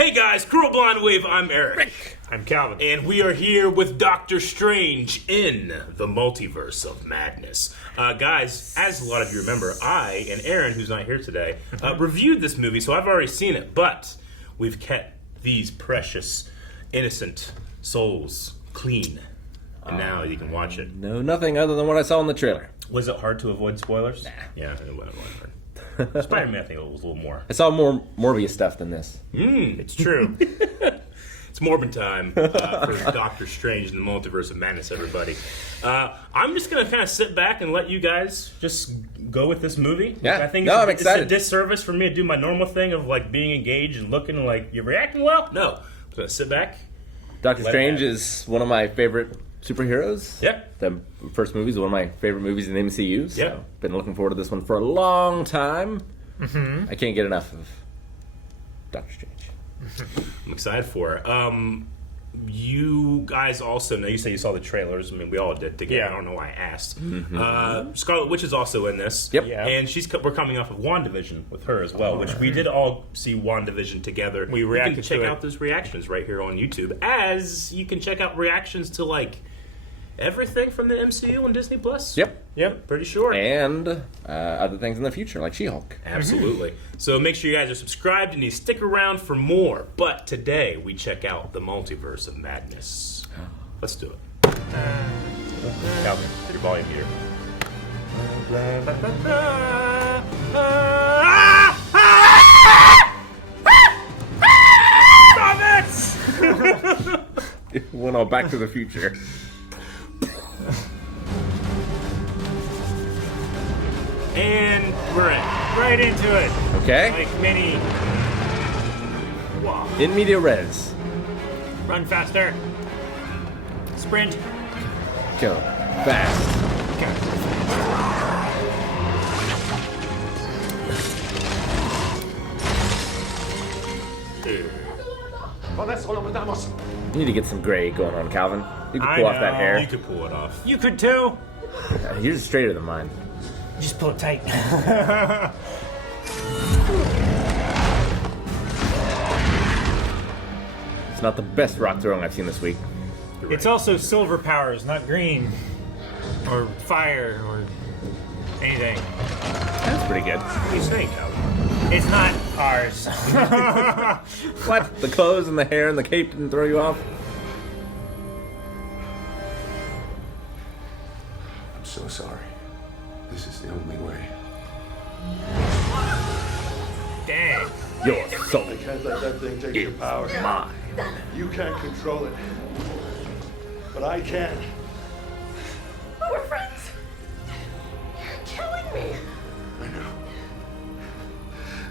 Hey guys, Cruel Blind Wave, I'm Eric. Rick. I'm Calvin. And we are here with Doctor Strange in the Multiverse of Madness. Guys, as a lot of you remember, I and Aaron, who's not here today, reviewed this movie, so I've already seen it, but we've kept these precious, innocent souls clean. And now you can watch it. No, nothing other than what I saw in the trailer. Was it hard to avoid spoilers? Nah. Yeah, it was hard. Spider-Man, I think it was a little more. I saw more Morbius stuff than this. It's true. It's Morbin time for Doctor Strange in the Multiverse of Madness, everybody. I'm just going to kind of sit back and let you guys just go with this movie. Yeah. I think I'm it's excited. a disservice for me to do my normal thing of like being engaged and looking like you're reacting well. No. I'm going to sit back. Doctor Strange is one of my favorite superheroes. Yeah. The first movie is one of my favorite movies in the MCU. So Yeah. been looking forward to this one for a long time. Mm-hmm. I can't get enough of Doctor Strange. I'm excited for it. You guys also know, you say you saw the trailers. I mean, we all did together. Yeah. I don't know why I asked. Scarlet Witch is also in this. Yep. Yeah. And we're coming off of WandaVision with her as well, which we did all see WandaVision together. We You reacted can to check it. out those reactions right here on YouTube, as you can check out reactions to, like, everything from the MCU on Disney+. Plus. Yep. Pretty sure. And other things in the future, like She-Hulk. Absolutely. So make sure you guys are subscribed and you stick around for more. But today we check out the Multiverse of Madness. Let's do it. Calvin, put your volume here. Stop it! Went all Back to the Future. And we're in. Right into it. Okay? Like mini. Wow. In media res. Run faster. Sprint. Go. Fast. You need to get some gray going on, Calvin. You can I pull off that know. hair. You could pull it off. You could too. Yours is straighter than mine. Just pull it tight. It's not the best rock throwing I've seen this week. It's also silver powers, not green. Or fire, or anything. That's pretty good. What are you saying, Calvin? It's not ours. What? The clothes and the hair and the cape didn't throw you off? I'm so sorry. This is the only way. Dang. Your soul I can't let that thing take your power. mine. You can't control it. But I can. We're friends. You're killing me. I know.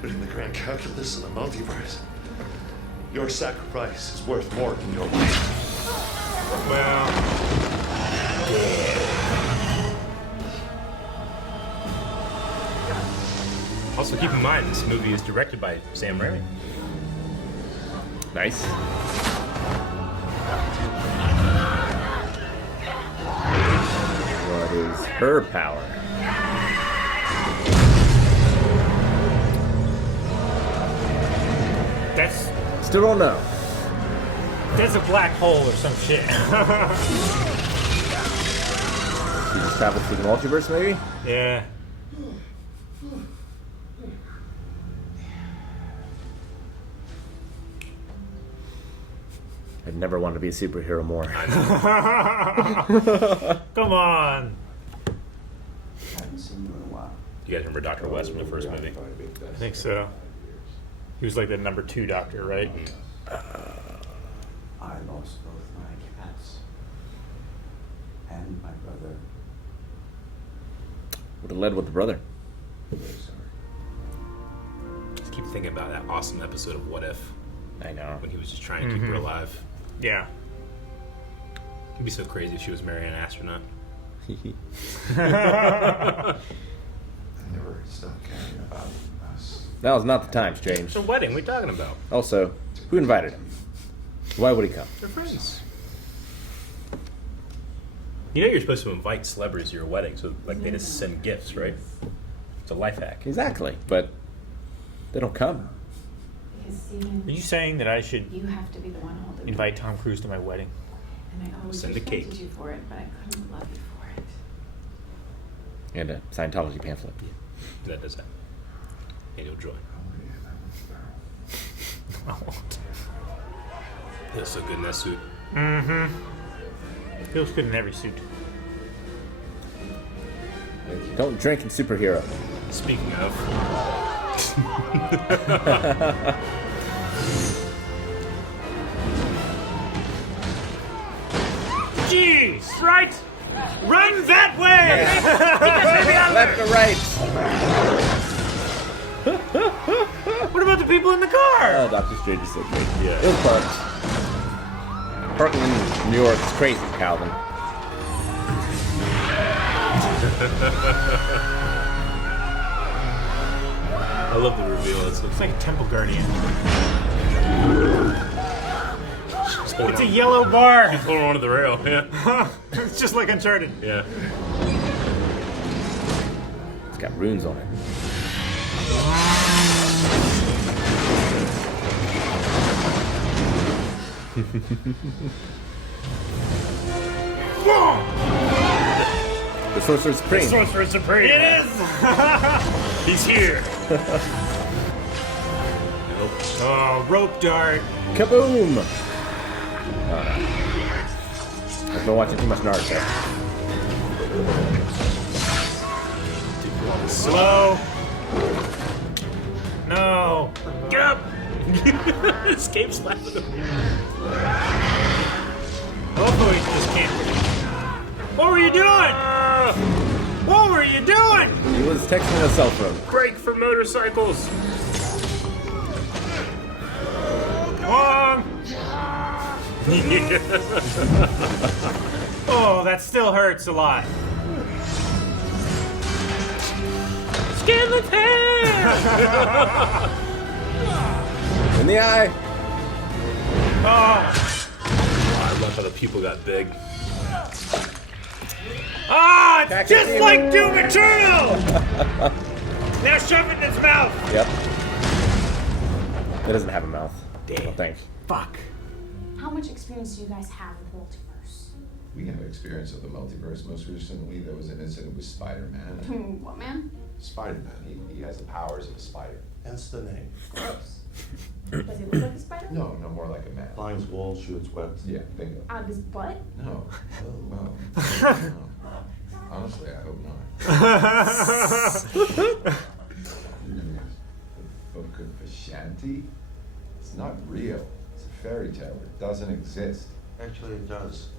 But in the grand calculus of the multiverse, your sacrifice is worth more than your life. Well, also keep in mind this movie is directed by Sam Raimi. Nice. What is her power? That's Still don't know. a black hole or some shit. She just traveled through the multiverse, maybe? Yeah. I've never wanted to be a superhero more. Come on. Haven't seen you in a while. You guys remember Dr. West from the first movie? I think so. He was like the number 2 doctor, right? I lost both my cats and my brother. Would have led with the brother. Very sorry. Just keep thinking about that awesome episode of What If I know. when he was just trying to keep her alive. Yeah. It'd be so crazy if she was marrying an astronaut. I never stopped caring about us. That was not the time, Strange. It's a wedding. What are you talking about? Also, who invited him? Why would he come? They're friends. You know you're supposed to invite celebrities to your wedding, so like they just send gifts, right? It's a life hack. Exactly, but they don't come. Because Steven, Are you saying that I should you have to be the one holding me. invite Tom Cruise to my wedding? And I always Send a respected cake. you for it, but I couldn't love you for it. And a Scientology pamphlet. That does that. And you'll join. I won't. Feels so good in that suit. Feels good in every suit. Don't drink in superhero. Speaking of, Jeez! Right! Run that way! Left or right? What about the people in the car? Oh, Doctor Strange is so great. Yeah. It was parked. Parking in New York is crazy, Calvin. I love the reveal. It's Like a temple guardian. holding It's a on- yellow bar. holding onto the rail. Yeah. It's just like Uncharted. Yeah. It's got runes on it. The Sorcerer Supreme. Sorcerer Supreme. It is! He's here. Nope. Oh, rope dart. Kaboom! I've been watching too much Naruto. Slow. No. Get up! Escape slapping him. Hopefully he just can't. What were you doing? What were you doing? He was texting a cell phone. Break for motorcycles. Wrong. Oh, that still hurts a lot. Skeleton! In the eye! Oh. I love how the people got big. Ah, it's Back just at like you. Doom Eternal! Now shove it in his mouth. Yep. It doesn't have a mouth. I don't think. Fuck. How much experience do you guys have with Multiverse? We have experience of the multiverse. Most recently, there was an incident with Spider-Man. What, man? Spider-Man, he has the powers of a spider. Hence the name. Gross. Does he look like a spider? No, more like a man. Climbs walls, shoots webs. Yeah, bingo. Out of his butt? No. No. Honestly, I hope not. The Book of Vishanti? It's not real. It's a fairy tale. It doesn't exist. Actually, it does.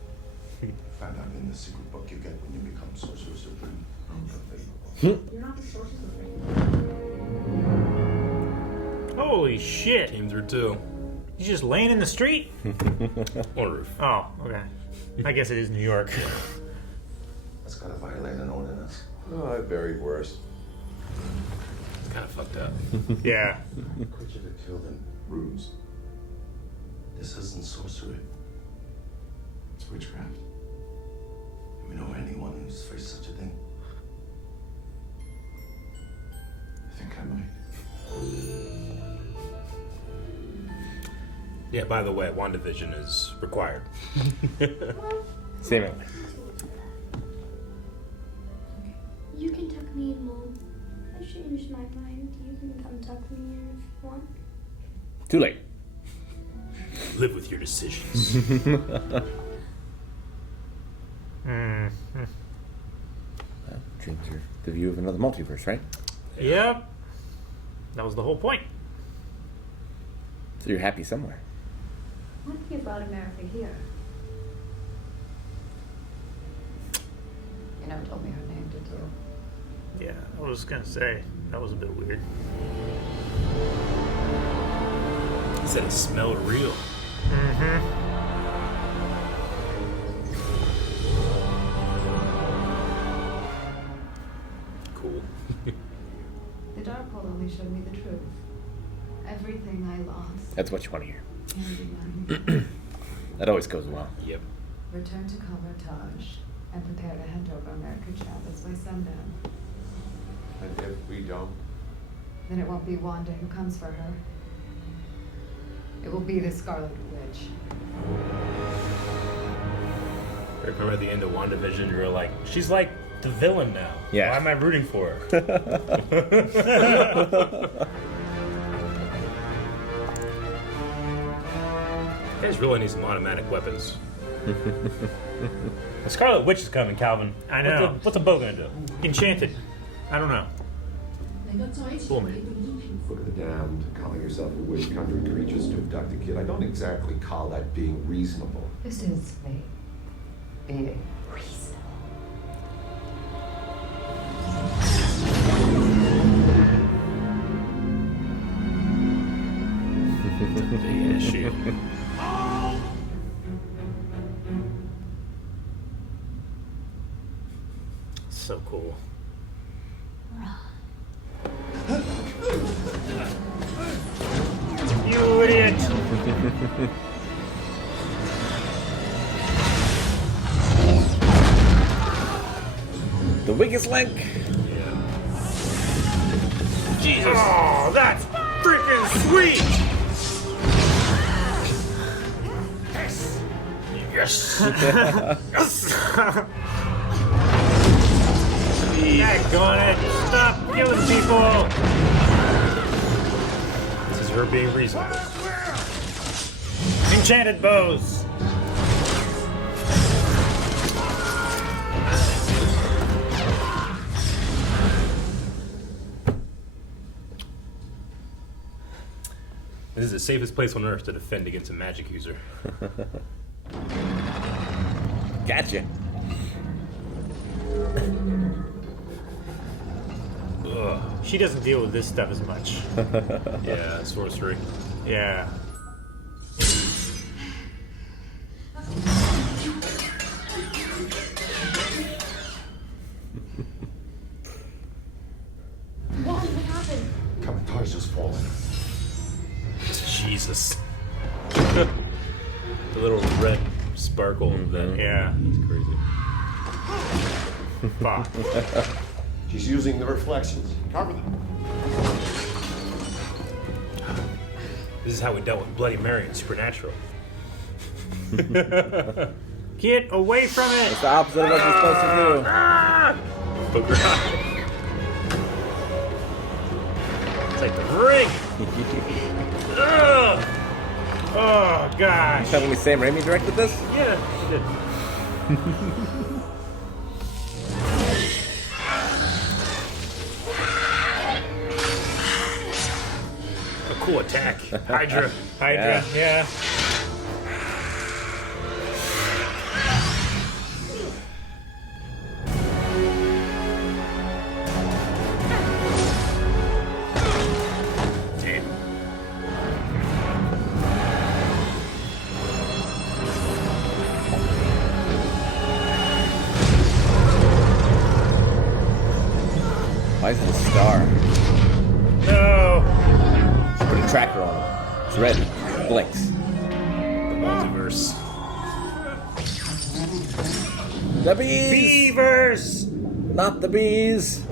Find out in the secret book you get when you become Sorcerer Supreme. Unbelievable. You're not the source of the Holy shit. Came through too. He's just laying in the street? On a roof. Oh, okay. I guess it is New York. That's gotta violate an ordinance. Oh, I've buried worse. It's kind of fucked up. Yeah. Could you have killed him? Runes. This isn't sorcery. It's witchcraft. We know anyone who's faced such a thing. I think I might. Yeah, by the way, WandaVision is required. Seemingly. You can tuck me in, Mom. I changed my mind. You can come tuck me in if you want. Too late. Live with your decisions. Dreams are the view of another multiverse, right? Yep. That was the whole point. So you're happy somewhere. What if you brought America here? You never told me her name, did you? Yeah, I was gonna say, that was a bit weird. He said it smelled real. Cool. The Darkhold only showed me the truth. Everything I lost. That's what you want to hear. Can be mine. That always goes well. Yep. Return to Taj and prepare to hand over America Chavez by sundown. And if we don't, Then it won't be Wanda who comes for her. It will be the Scarlet Witch. I remember at the end of WandaVision, you were like, she's like the villain now. Yeah. Why am I rooting for her? You guys really need some automatic weapons. The Scarlet Witch is coming, Calvin. I know. What's a bow gonna do? Enchanted. I don't know. Fool me. Foot of the damned, calling yourself a witch, conjuring creatures to abduct a kid. I don't exactly call that being reasonable. This is me being reasonable. Big issue. So cool. You idiot! The weakest link. Jesus! Oh, that's freaking sweet! Yes! Daggone it! Stop killing people! This is her being reasonable. Enchanted bows! This is the safest place on Earth to defend against a magic user. Gotcha. Ugh. She doesn't deal with this stuff as much. Yeah, sorcery. Yeah. What happened? Coming, car's just falling. Jesus. The little red sparkle of that. Yeah. That's crazy. Fuck. She's using the reflections. Cover them. This is how we dealt with Bloody Mary in Supernatural. Get away from it! It's the opposite of what you're supposed to do. Poker eye. It's like the ring. Ugh. Oh, gosh. Telling me Sam Raimi directed this? Yeah, she did. A cool attack. Hydra. Hydra, yeah. Damn. Why is it a star? No! Put a tracker on it. It's ready. Blinks. The multiverse. The bees! Beavers! Not the bees!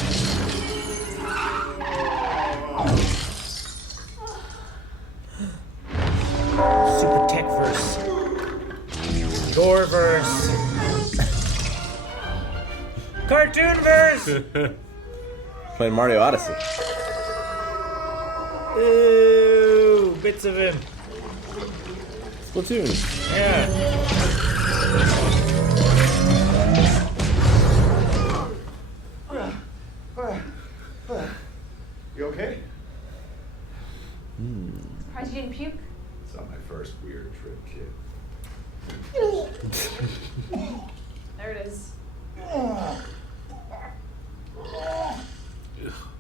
Super Techverse. Goreverse. Cartoonverse! Playing Mario Odyssey. Ooh, bits of him. Splatoon. Yeah. You okay? Surprised you didn't puke? It's not my first weird trip, kid. There it is.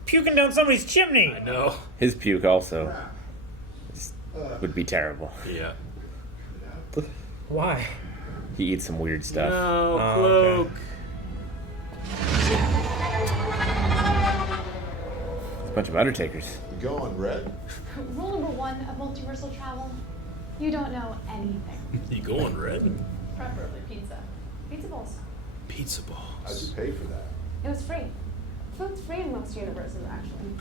Puking down somebody's chimney. I know. His puke also would be terrible. Yeah. Why? He eats some weird stuff. No, Oh, Cloak. It's a bunch of Undertakers. You going, Red? Rule number 1 of multiversal travel: you don't know anything. You going, Red? Preferably pizza. Pizza bowls. Pizza How'd balls. you pay for that? It was free. Food's free in most universes, actually.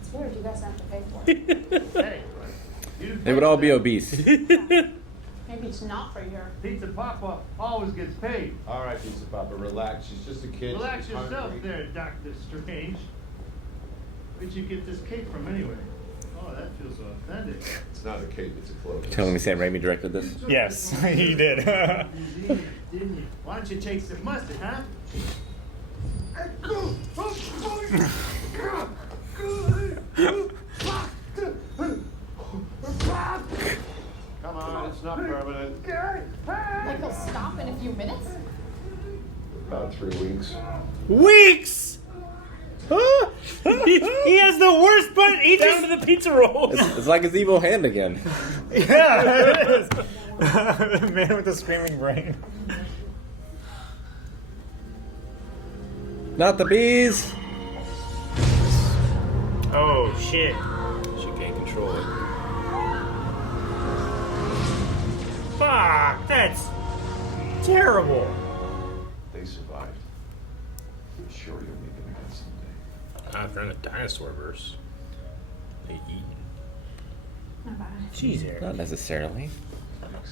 It's weird you guys have to pay for it. Anyway. They would all be obese. Maybe it's not for your. Pizza Papa always gets paid. All right, Pizza Papa, relax. She's just a kid. Relax She's yourself hungry. there, Dr. Strange. Where'd you get this cape from anyway? Oh, that feels authentic. It's not a cape, it's a cloak. Telling me Sam Raimi directed this? Yes, he did. Didn't you? Why don't you take some mustard, huh? Come on, it's not permanent. Like he'll stop in a few minutes? About 3 weeks. Weeks! he has the worst butt. He down to the pizza rolls. It's like his evil hand again. Yeah, it is. The man with the screaming brain. Not the bees. Oh shit. She can't control it. Fuck, that's terrible. They survived. I'm sure you'll meet them again someday. If they're in the dinosaur verse, they eat. Jeez, Eric. Not necessarily.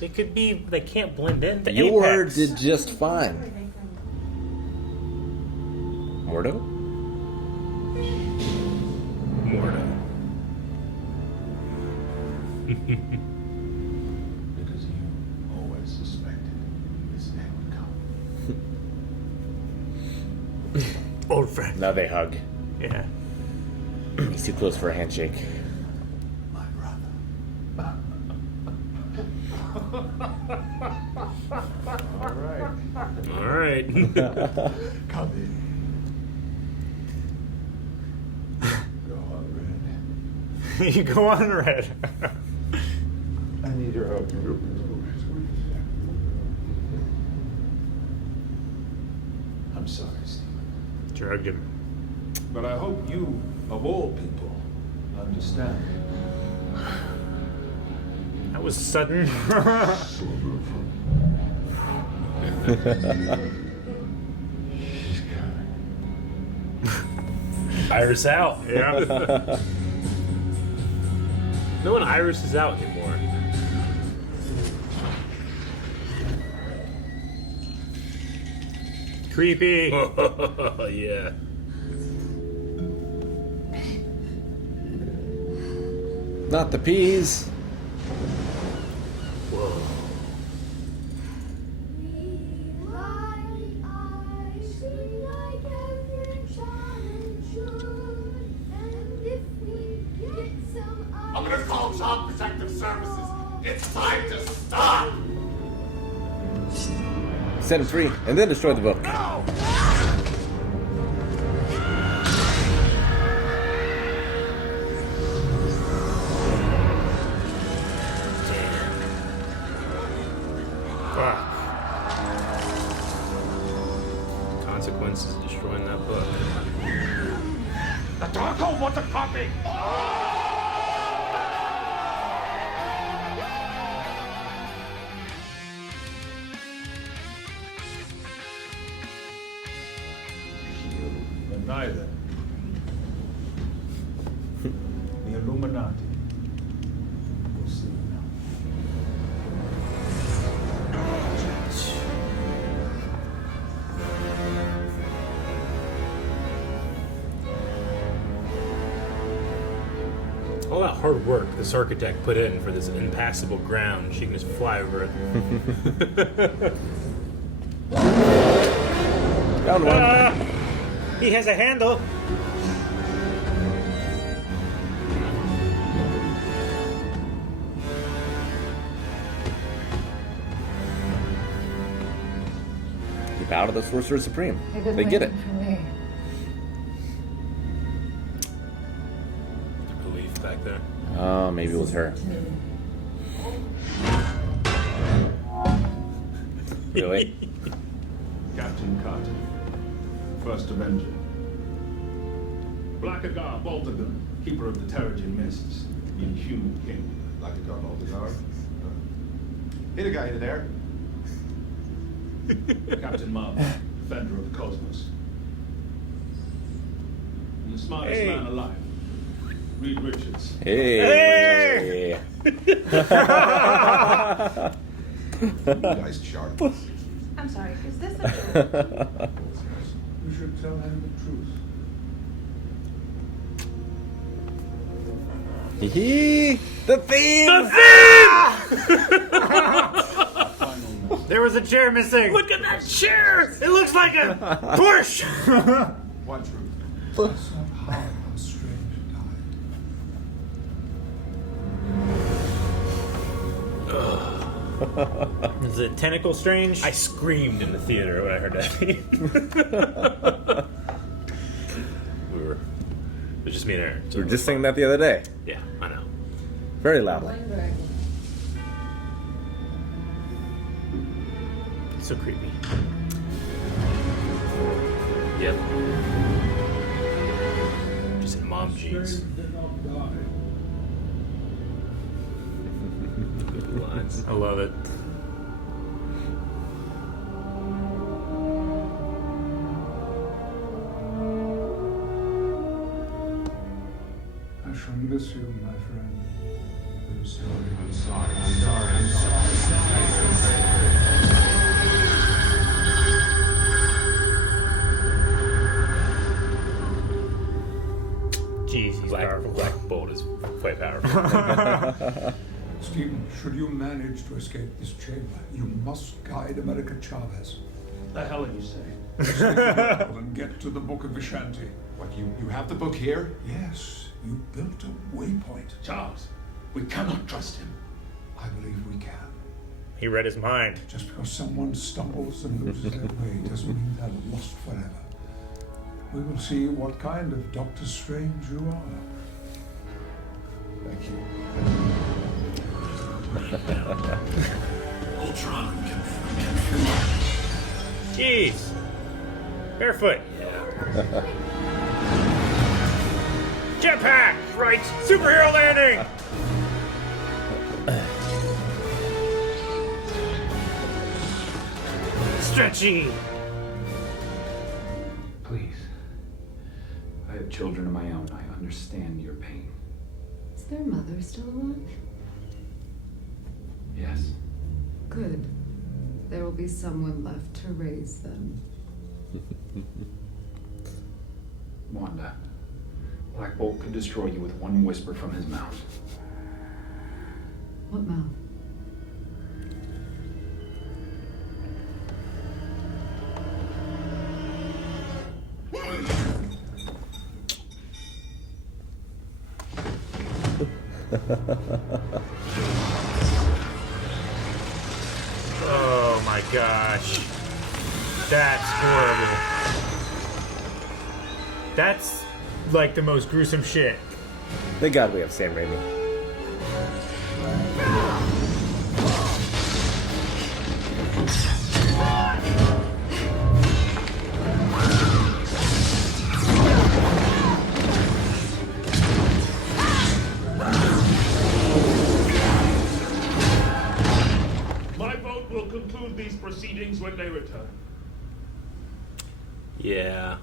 They could be. They can't blend in. The You apex. did just fine. Mordo? Mordo. Because you always suspected this day would come. Old friend. Now they hug. Yeah. He's too close for a handshake. My brother. All right. All right. Come in. Go on, Red. You go on red. I need your help. I'm sorry, Stephen. Drugged him. But I hope you, of all people, understand. That was sudden. She's coming. Iris out. Yeah. No one Iris is out anymore. Creepy. Yeah. Not the peas. Whoa. I'm gonna call Child Protective Services. It's time to stop! Set him free, and then destroy the book. No! Fuck. Consequences destroying that book. The Darko wants a copy! But neither. The Illuminati. We'll see now. All that hard work this architect put in for this impassable ground, she can just fly over it. Found one. He has a handle. They bow to the Sorcerer Supreme. They get it. Relief back there. Oh, maybe it was her. Really? Captain Carter. First Avenger. Blackagar Boltagun, Keeper of the Terrigen Mists. Inhuman King. Blackagar Boltagar. Hit a guy in there. Captain Marvel, Defender of the Cosmos. And the smartest Hey. man alive. Reed Richards. Hey! You guys chart this. I'm sorry, is this a joke? You should tell him the truth. The theme! There was a chair missing. Look at that chair! It looks like a Porsche. What truth? That's not how a strange died. Is it tentacle strange? I screamed in the theater when I heard that theme. It was just me and Aaron. We were just singing that the other day. Yeah, I know. Very loudly. So creepy. Yep. Just in mom jeans. Good lines. I love it. I shall miss you, my friend. I'm sorry. Jeez, he's powerful. Black Bolt is quite powerful. Stephen, should you manage to escape this chamber, you must guide America Chavez. The hell are you saying? And get to the Book of Vishanti. What, you have the book here? Yes, you built a waypoint. Charles, we cannot trust him. I believe we can. He read his mind. Just because someone stumbles and loses their way doesn't mean they're lost forever. We will see what kind of Doctor Strange you are. Thank you. Ultron can Jeez. Barefoot. Jetpack. Right. Superhero landing. Stretchy. Please. I have children of my own. I understand your pain. Is their mother still alive? Yes. Good. There will be someone left to raise them. Wanda, Black Bolt could destroy you with one whisper from his mouth. What mouth? Oh my gosh. That's horrible. That's like the most gruesome shit. Thank God we have Sam Raimi. My vote will conclude these proceedings when they return. Yeah.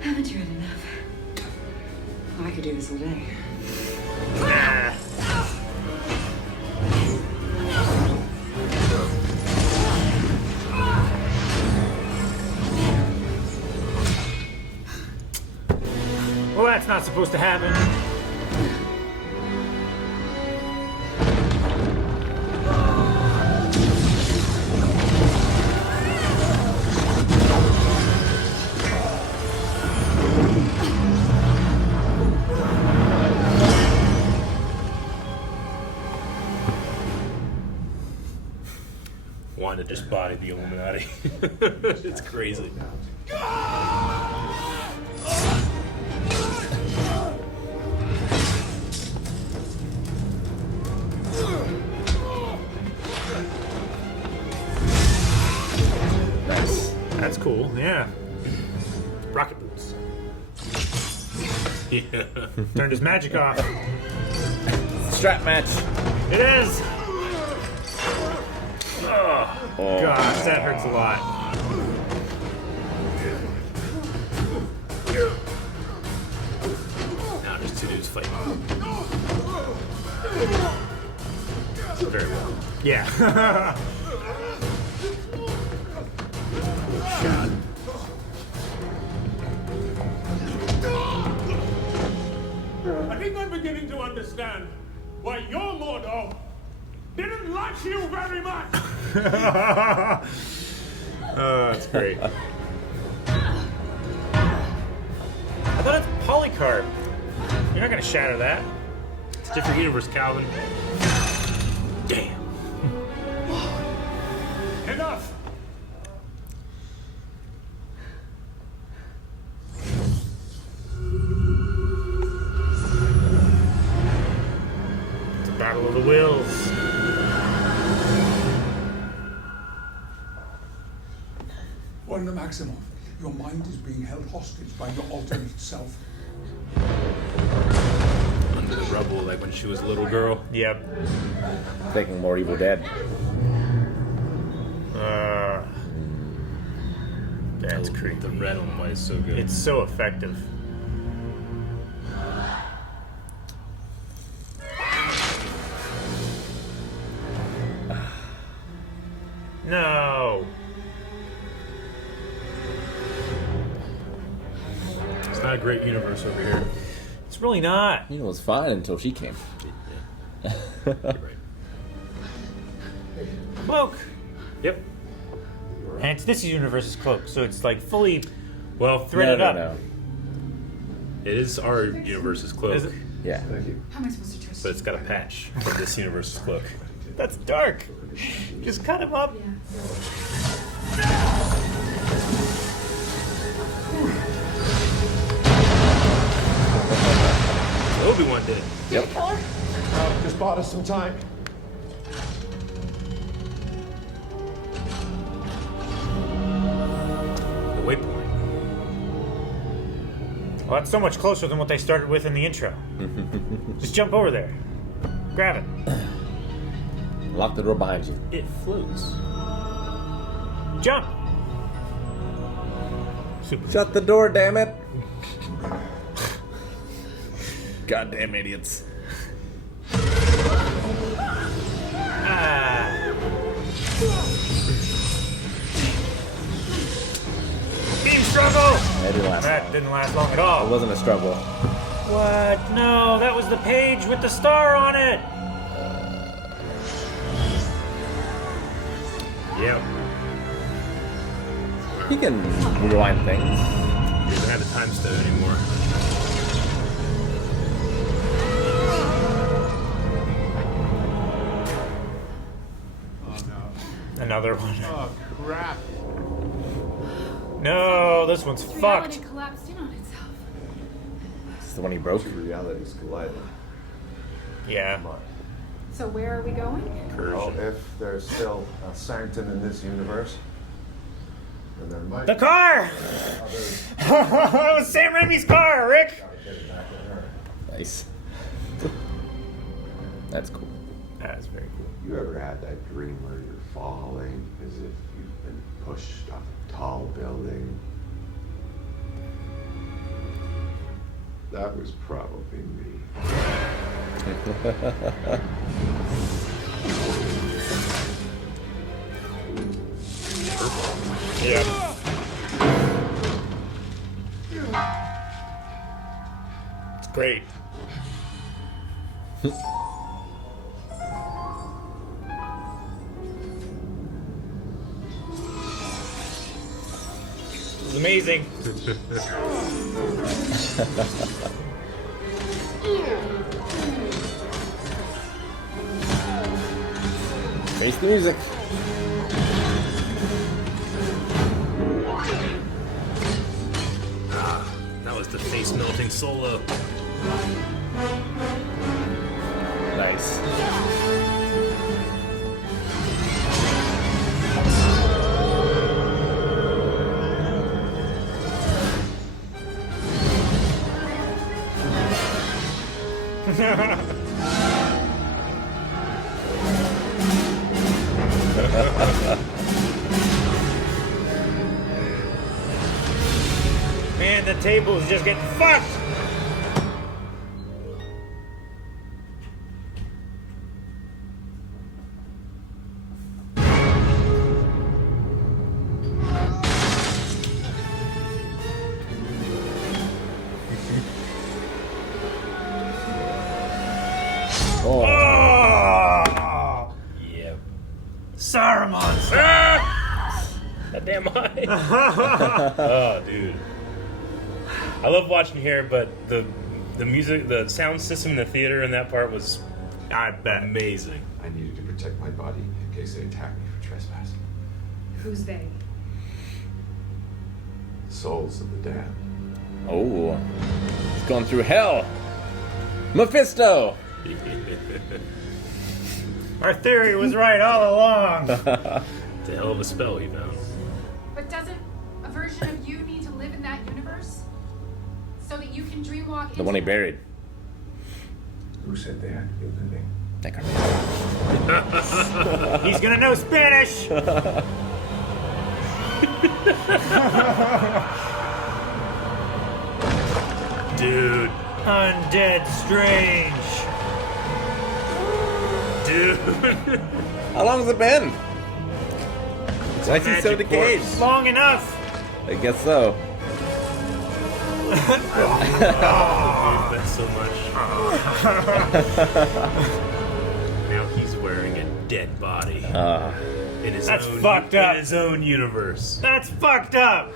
Haven't you had enough? Oh, I could do this all day. Well, that's not supposed to happen. Wanda just bodied the Illuminati. It's crazy. That's cool, yeah. Rocket boots. Yeah. Turned his magic off. Strap match. It is! Oh. Gosh, that hurts a lot. Now there's two dudes fighting. Very well. Yeah. Shot. I think I'm beginning to understand why your Mordo didn't like you very much. Oh, that's great. I thought it's polycarb. You're not gonna shatter that. It's a different universe, Calvin. Damn. Enough. It's a battle of the wills. Wanda Maximoff, your mind is being held hostage by your alternate self. Under the rubble, like when she was a little girl. Yep. Thinking more Evil Dead. That's creepy. The red on white is so good. It's so effective. No. It's not a great universe over here. It's really not. You know, it was fine until she came. You're right. Cloak. Yep. And it's this universe's cloak, so it's like fully Well, threaded up. No. it is our universe's cloak, Is it? Yeah. How am I supposed to trust but it's got a patch from this universe's cloak. That's dark. Just cut him up. Obi-Wan did. Yep. Just bought us some time. The waypoint. Well, that's so much closer than what they started with in the intro. Just jump over there. Grab it. Lock the door behind you. It floats. Jump. Super. Shut the door, damn it. Goddamn idiots. Beam struggle. That Didn't last long at all. It wasn't a struggle. What? No, that was the page with the star on it. Yep. He can rewind things. He doesn't have the time stone anymore. Another one. Oh, crap. No, this one's Reality fucked. collapsed in on itself. It's the one he broke. Realities colliding. Yeah. So where are we going? Well, if there's still a sanctum in this universe, then there might The car! It was Sam Raimi's car, Rick! Nice. That's cool. That's very cool. You ever had that dream where you're falling as if you've been pushed off a tall building? That was probably me. Yeah. It's great. It's amazing. Face the music. That was the face melting solo. Nice. Man, and the table's just getting fucked. Oh. Yep. Saruman. That damn eye. Oh, dude. I love watching here, but the music, the sound system in the theater in that part was, I bet, amazing. I needed to protect my body in case they attacked me for trespassing. Who's they? Souls of the damned. Oh. He's going through hell. Mephisto! Our theory was right all along. It's a hell of a spell he found. But doesn't a version of you need to live in that universe? So that you can dreamwalk into The one he buried. Who said they had to be living? That guy. He's gonna know Spanish. Dude. Undead Strange. Dude. How long has it been? Why is he so Magic decayed? corpse. Long enough. I guess so. Oh, that's so much. Now he's wearing a dead body. In his That's own, fucked up. In his own universe. That's fucked up.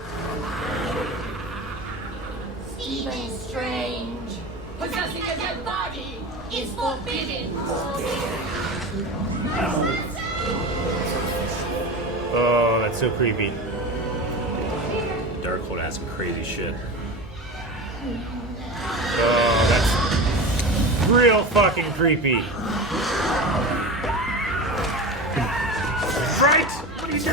Stephen Strange. Possessing a dead body is forbidden. Oh, that's so creepy. Darkhold has some crazy shit. Oh, that's real fucking creepy. Right? What do you do?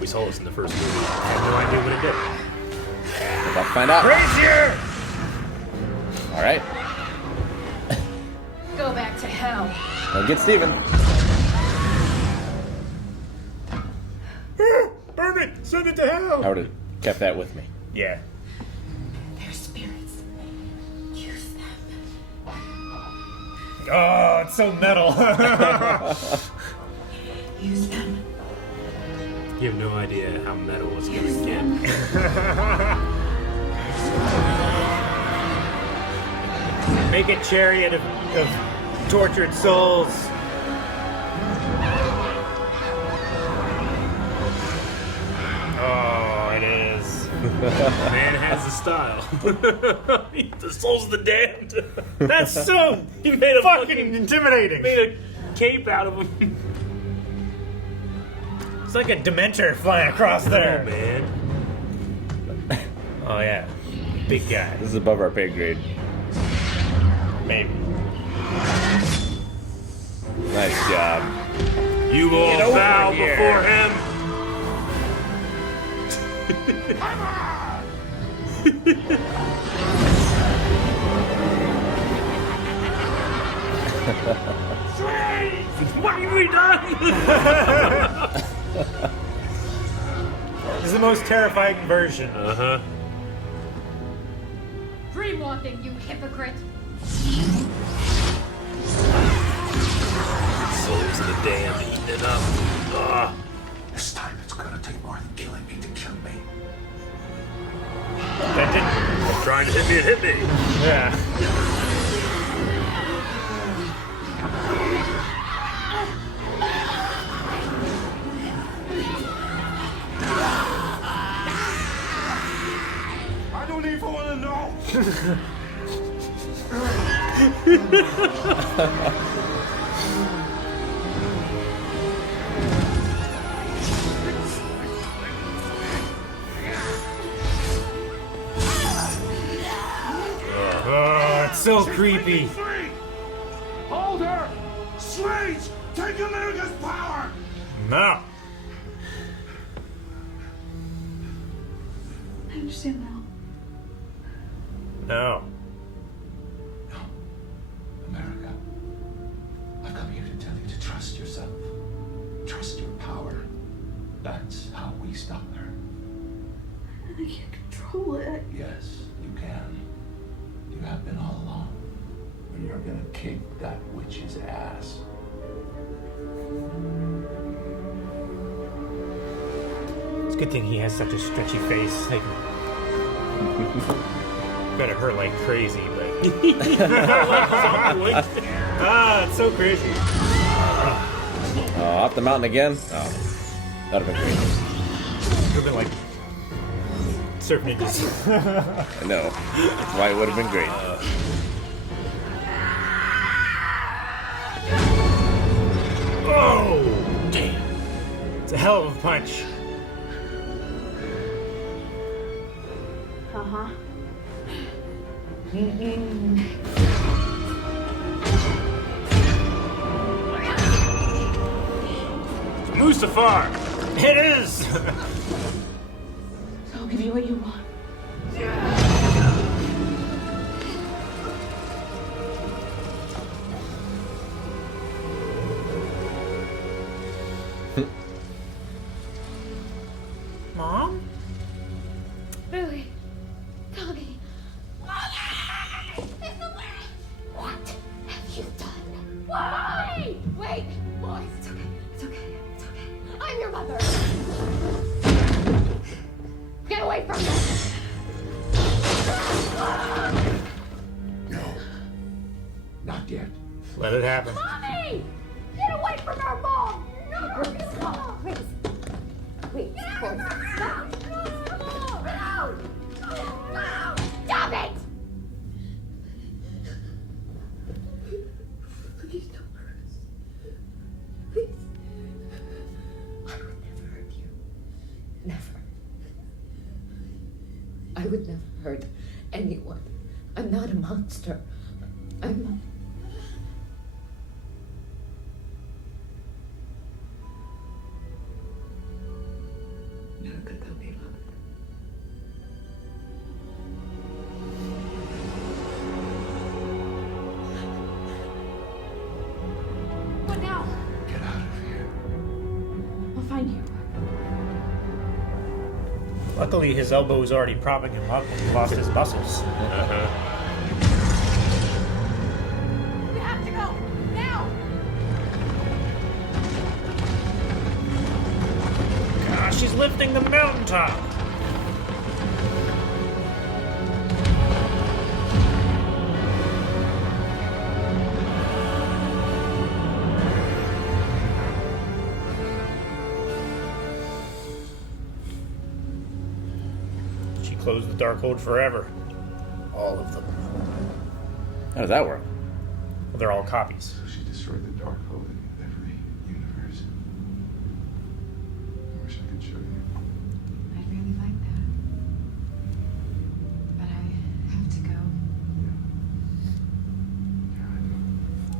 We saw this in the first movie. I have no idea what it did. We're about to find out. Crazier! Alright. Go back to hell. Now get Steven. Burn it! Send it to hell! I would have kept that with me. Yeah. They're spirits. Use them. Oh, it's so metal. Use them. You have no idea how metal it's going to get. Make a chariot of tortured souls. Oh, it is. Man has a style. The souls of the damned. That's so He made a fucking intimidating. made a cape out of him. It's like a Dementor flying across there. Oh, man. Oh, yeah. Big guy. This is above our pay grade. Maybe. Nice job. You will Get over bow here. before him. What have we done? This is the most terrifying version. Uh-huh. Dreamwalking, you hypocrite. Souls of the damned eating it up. Ugh. This time it's gonna take more than killing me to kill me. That didn't. Trying to hit me and hit me. Yeah. I don't even want to know. Oh, it's so creepy. Hold her! Strange! Take America's power! No. I understand now. No. America, I've come here to tell you to trust yourself. Trust your power. That's how we stop her. I can't control it. Yes, you can. You have been all along. And you're gonna kick that witch's ass. It's a good thing he has such a stretchy face. Like, better hurt like crazy, but it's so crazy. Off the mountain again? Oh, that'd have been great. Would have been like surf ninjas. I know. That's why it would have been great. Oh, damn! It's a hell of a punch. Uh-huh. Mustafar! It is! I'll give you what you want. Mom? Really? Tell me. What have you done? Why? Wait, boys. It's okay. It's okay. It's okay. I'm your mother. Get away from me. No. Not yet. Let it happen. Mommy! Get away from our mom! No, stop, please. Please, boys. Stop. No! Stop it! Please don't hurt us. Please. I would never hurt you. Never. I would never hurt anyone. I'm not a monster. I'm... Nunca me loved. What now? Get out of here. I'll find you. Luckily, his elbow was already propping him up and he lost his muscles. We have to go now. Gosh, she's lifting the mountaintop. She closed the Darkhold forever. All of them. How does that work? Well, they're all copies. So she destroyed the Darkhold in every universe. I wish I could show you. I'd really like that. But I have to go.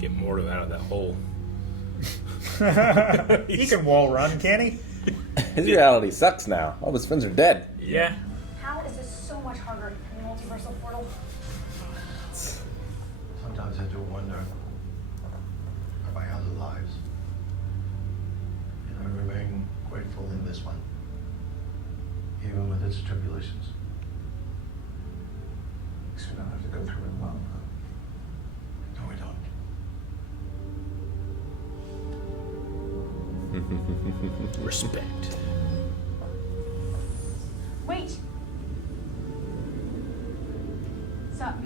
Get Mordo out of that hole. He can wall run, can he? His reality sucks now. All his friends are dead. Yeah. How is this so much harder than the multiversal portal? Sometimes I do wonder about other lives. And I remain grateful in this one, even with its tribulations. At least we don't have to go through it alone. No, we don't. Respect. Wait. Sup?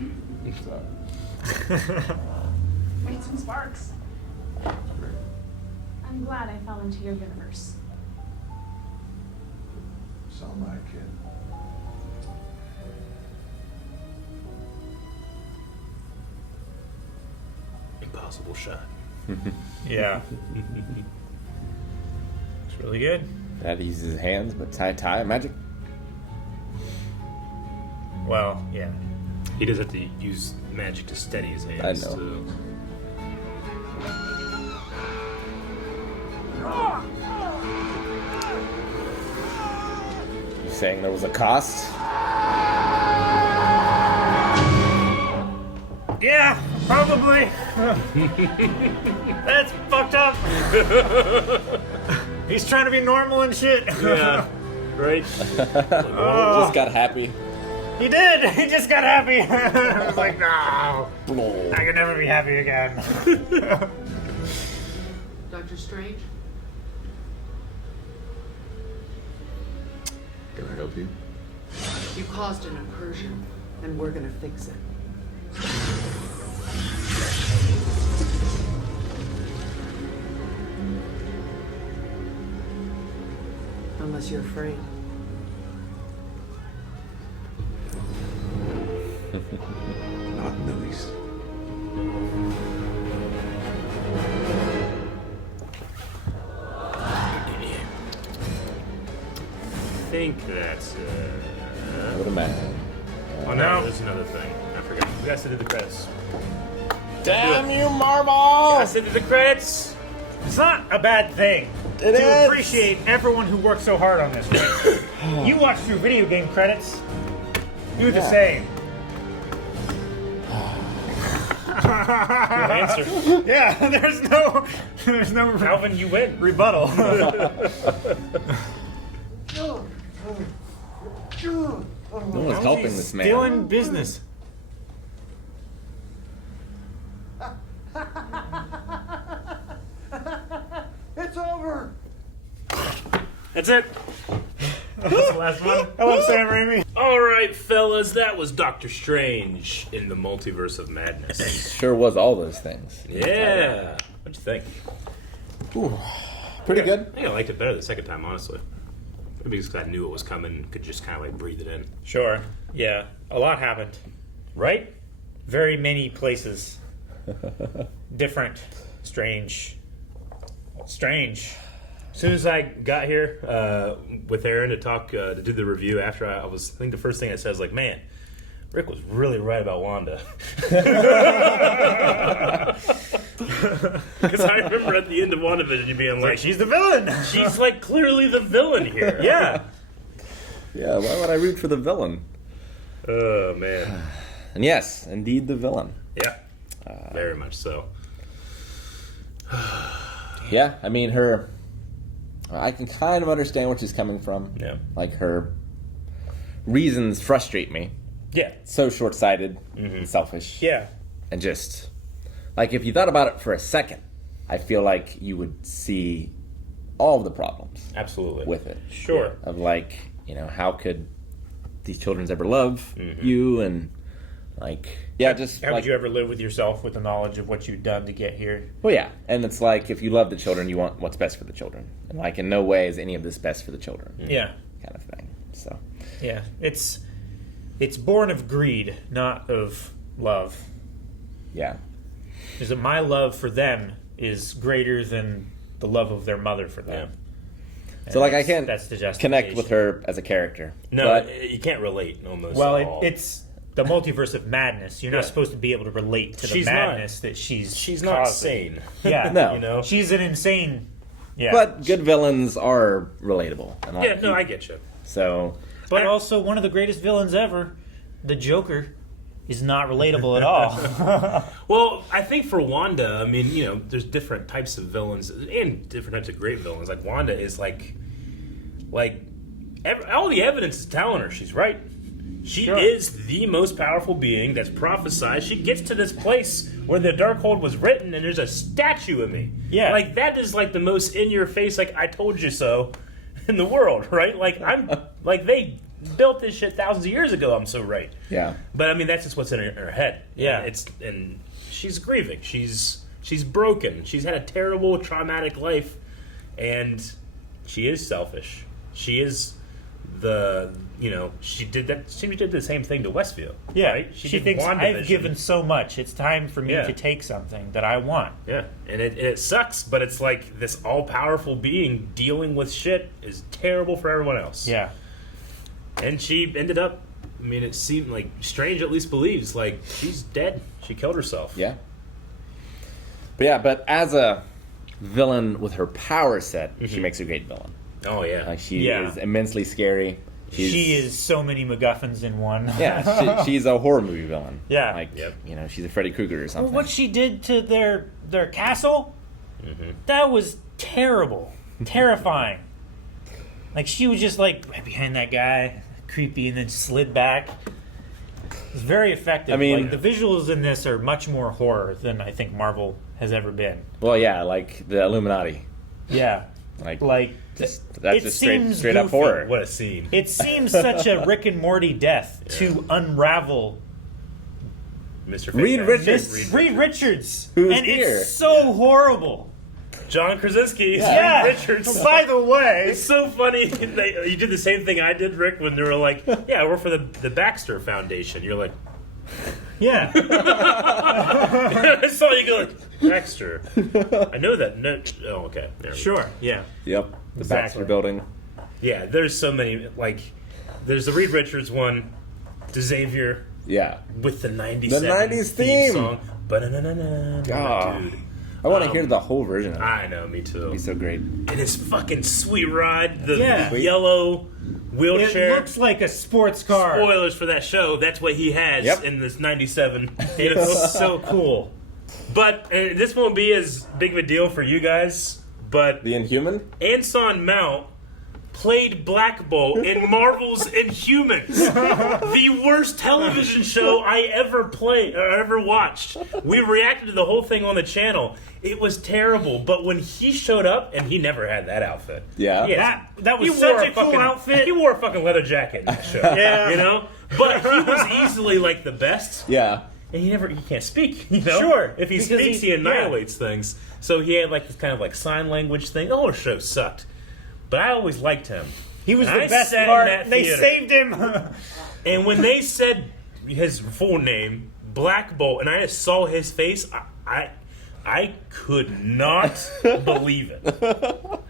Made some sparks. I'm glad I fell into your universe. So am I, kid. Impossible shot. Yeah. It's really good. That uses his hands, but tie magic. Well, yeah. He does have to use magic to steady his hands. I know. Too. You saying there was a cost? Yeah, probably. That's fucked up. He's trying to be normal and shit. Yeah. Right? Just got happy. He did! He just got happy! I was like, no! I can never be happy again. Dr. Strange? Can I help you? You caused an incursion, and we're gonna fix it. Unless you're afraid. Not in the least. I think that's What a man. Oh no, there's another thing. I forgot. We gotta sit through the credits. Damn you, Marvel! Gotta sit through the credits. It's not a bad thing It to is. appreciate everyone who worked so hard on this. Right? You watch through video game credits, do the same. Good answer. Yeah, there's no Alvin, you win. rebuttal. No one's helping this man. Still in business. It's over. That's it. That's the last one. I love Sam Raimi. All right, fellas, that was Doctor Strange in the Multiverse of Madness. Sure was all those things. Yeah. What'd you think? Ooh, pretty good. I think I liked it better the second time, honestly. Maybe because I knew it was coming, could just kind of like breathe it in. Sure. Yeah. A lot happened. Right? Very many places. Different. Strange. Strange. As soon as I got here with Aaron to talk, to do the review after I think the first thing I said was like, man, Rick was really right about Wanda. Because I remember at the end of WandaVision you being like, she's the villain. She's like clearly the villain here. Yeah. Yeah, why would I root for the villain? Oh, man. And yes, indeed the villain. Yeah. Very much so. Yeah, I mean, I can kind of understand where she's coming from. Yeah. Like, her reasons frustrate me. Yeah. So short-sighted and selfish. Yeah. And just, like, if you thought about it for a second, I feel like you would see all of the problems. Absolutely. With it. Sure. Of, like, how could these children ever love you? And, like, yeah, just, How like, would you ever live with yourself with the knowledge of what you've done to get here? well, yeah. And it's like, if you love the children, you want what's best for the children. And, like, in no way is any of this best for the children. Yeah. Kind of thing. So. Yeah. It's born of greed, not of love. Yeah. Is that my love for them is greater than the love of their mother for them. So, like, I can't that's the connect with her as a character. No, but, you can't relate almost Well, at all. it's the multiverse of madness. You're not supposed to be able to relate to the madness that she's not causing. sane. Yeah. No. She's an insane... Yeah. But good villains are relatable. And I get you. So... But also, one of the greatest villains ever, the Joker, is not relatable at all. Well, I think for Wanda, I mean, there's different types of villains and different types of great villains. Like, Wanda is like all the evidence is telling her she's right. She is the most powerful being that's prophesied. She gets to this place where the Darkhold was written and there's a statue of me. Yeah. Like, that is like the most in-your-face, like, I told you so in the world, right? Like, like, they built this shit thousands of years ago, I'm so right. Yeah. But, I mean, that's just what's in her head. Yeah. And she's grieving. She's broken. She's had a terrible, traumatic life. And she is selfish. She is she did the same thing to Westview. Yeah, right? she did thinks, WandaVision. I've given so much, it's time for me to take something that I want. Yeah, and it sucks, but it's like this all-powerful being dealing with shit is terrible for everyone else. Yeah. And she ended up, I mean, it seemed like Strange at least believes, like, she's dead. She killed herself. Yeah. But as a villain with her power set, she makes a great villain. Oh, yeah. Like, she is immensely scary. She is so many MacGuffins in one. Yeah, she's a horror movie villain. Yeah. Like, she's a Freddy Krueger or something. Well, what she did to their castle, that was terrible. Terrifying. Like, she was just, like, right behind that guy, creepy, and then slid back. It's very effective. I mean- like, the visuals in this are much more horror than I think Marvel has ever been. Well, yeah, like the Illuminati. Yeah. Like that's just straight up horror. What a scene. It seems such a Rick and Morty death to unravel Mr. Reed Fake Richards. Reed Richards. Who's and here? it's so horrible. John Krasinski. Yeah. Reed Richards. By the way, It's so funny. You did the same thing I did, Rick, when they were like, yeah, we're for the Baxter Foundation. You're like, yeah. I saw you go like, Baxter. I know that. No, oh, okay. There we go. Sure. Yeah. Yep. The Exactly. Baxter Building. Yeah, there's so many. Like, there's the Reed Richards one, to Xavier Yeah. with the 90s. The 90s theme. song. Ba-na-na-na-na. Ah. Dude. I want to hear the whole version of it. I know, me too. It'd be so great. And his fucking sweet ride, the Yeah. yellow wheelchair. It looks like a sports car. Spoilers for that show. That's what he has Yep. in this 97. You know? It's so cool. But this won't be as big of a deal for you guys. But The Inhuman? Anson Mount played Black Bolt in Marvel's Inhumans, the worst television show I ever played or ever watched. We reacted to the whole thing on the channel. It was terrible, but when he showed up, and he never had that outfit. Yeah. That was He such wore a cool outfit. He wore a fucking leather jacket in that show. Yeah. You know? But he was easily like the best. Yeah. And he can't speak, you know? Sure, If he because speaks, he annihilates things. So he had like this kind of like sign language thing. The whole show sucked. But I always liked him. He was And the I best sat in part. that They theater. saved him. And when they said his full name, Black Bolt, and I just saw his face, I could not believe it.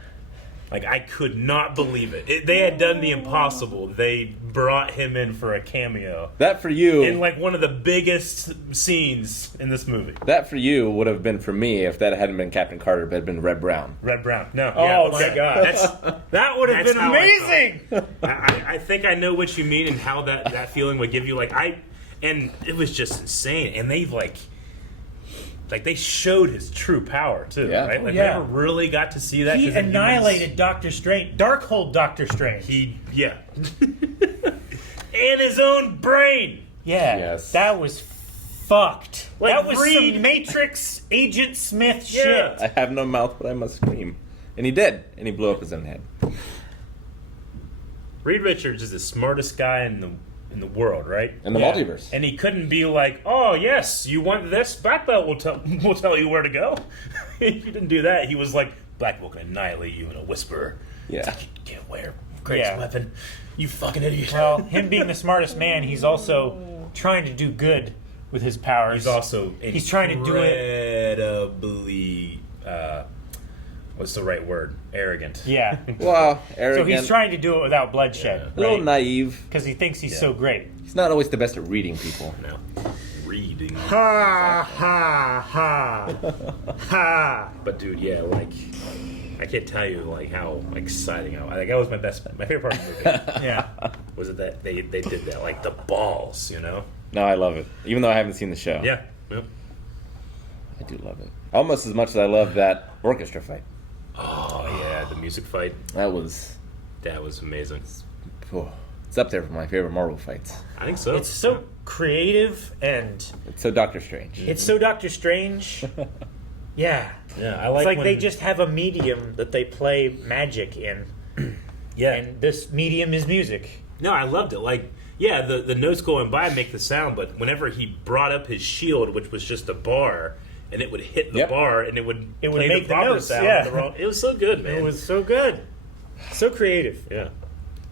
Like, I could not believe it. They had done the impossible. They brought him in for a cameo. That for you. In, like, one of the biggest scenes in this movie. That for you would have been for me if that hadn't been Captain Carter, but had been Red Brown. Red Brown. No. Oh, yeah, my God. That would have that's been how I amazing. I think I know what you mean and how that feeling would give you. Like, and it was just insane. And they, like they showed his true power, too, Yeah. right? Like, Yeah. we never really got to see that. He 'cause in annihilated Doctor Strange. Darkhold Doctor Strange. Yeah. And his own brain. Yeah. Yes. That was fucked. Like that was Reed- some Matrix Agent Smith Yeah. shit. I have no mouth, but I must scream. And he did. And he blew up his own head. Reed Richards is the smartest guy in the world, right? In the Yeah. multiverse. And he couldn't be like, "Oh yes, you want this? Black Belt will tell you where to go." He didn't do that. He was like, "Black Belt can annihilate you in a whisper." Yeah. Can't wear greatest Yeah. weapon. You fucking idiot. Well, him being the smartest man, he's also trying to do good with his powers. He's also He's trying to do it. incredibly, what's the right word? Arrogant. Yeah. Well, So arrogant. he's trying to do it without bloodshed. a little Right? naive. Because he thinks he's so great. He's not always the best at reading people. No. Reading. Ha ha ha ha. But dude, yeah, like I can't tell you like how exciting that was my favorite part of the movie. Yeah. Was it that they did that, like the balls, you know? No, I love it. Even though I haven't seen the show. Yeah. Yep. I do love it. Almost as much as I love that orchestra fight. Oh yeah, the music fight. That was amazing. It's up there for my favorite Marvel fights. I think so. It's so creative and It's so Doctor Strange. it's so Doctor Strange. Yeah. Yeah, I like It's like when- they just have a medium that they play magic in. Yeah. And this medium is music. No, I loved it. Like, yeah, the notes going by make the sound, but whenever he brought up his shield, which was just a bar, and it would hit the Yep. bar, and it would It would play make the the proper notes, sound. yeah. It was so good, man. It was so good. So creative. Yeah.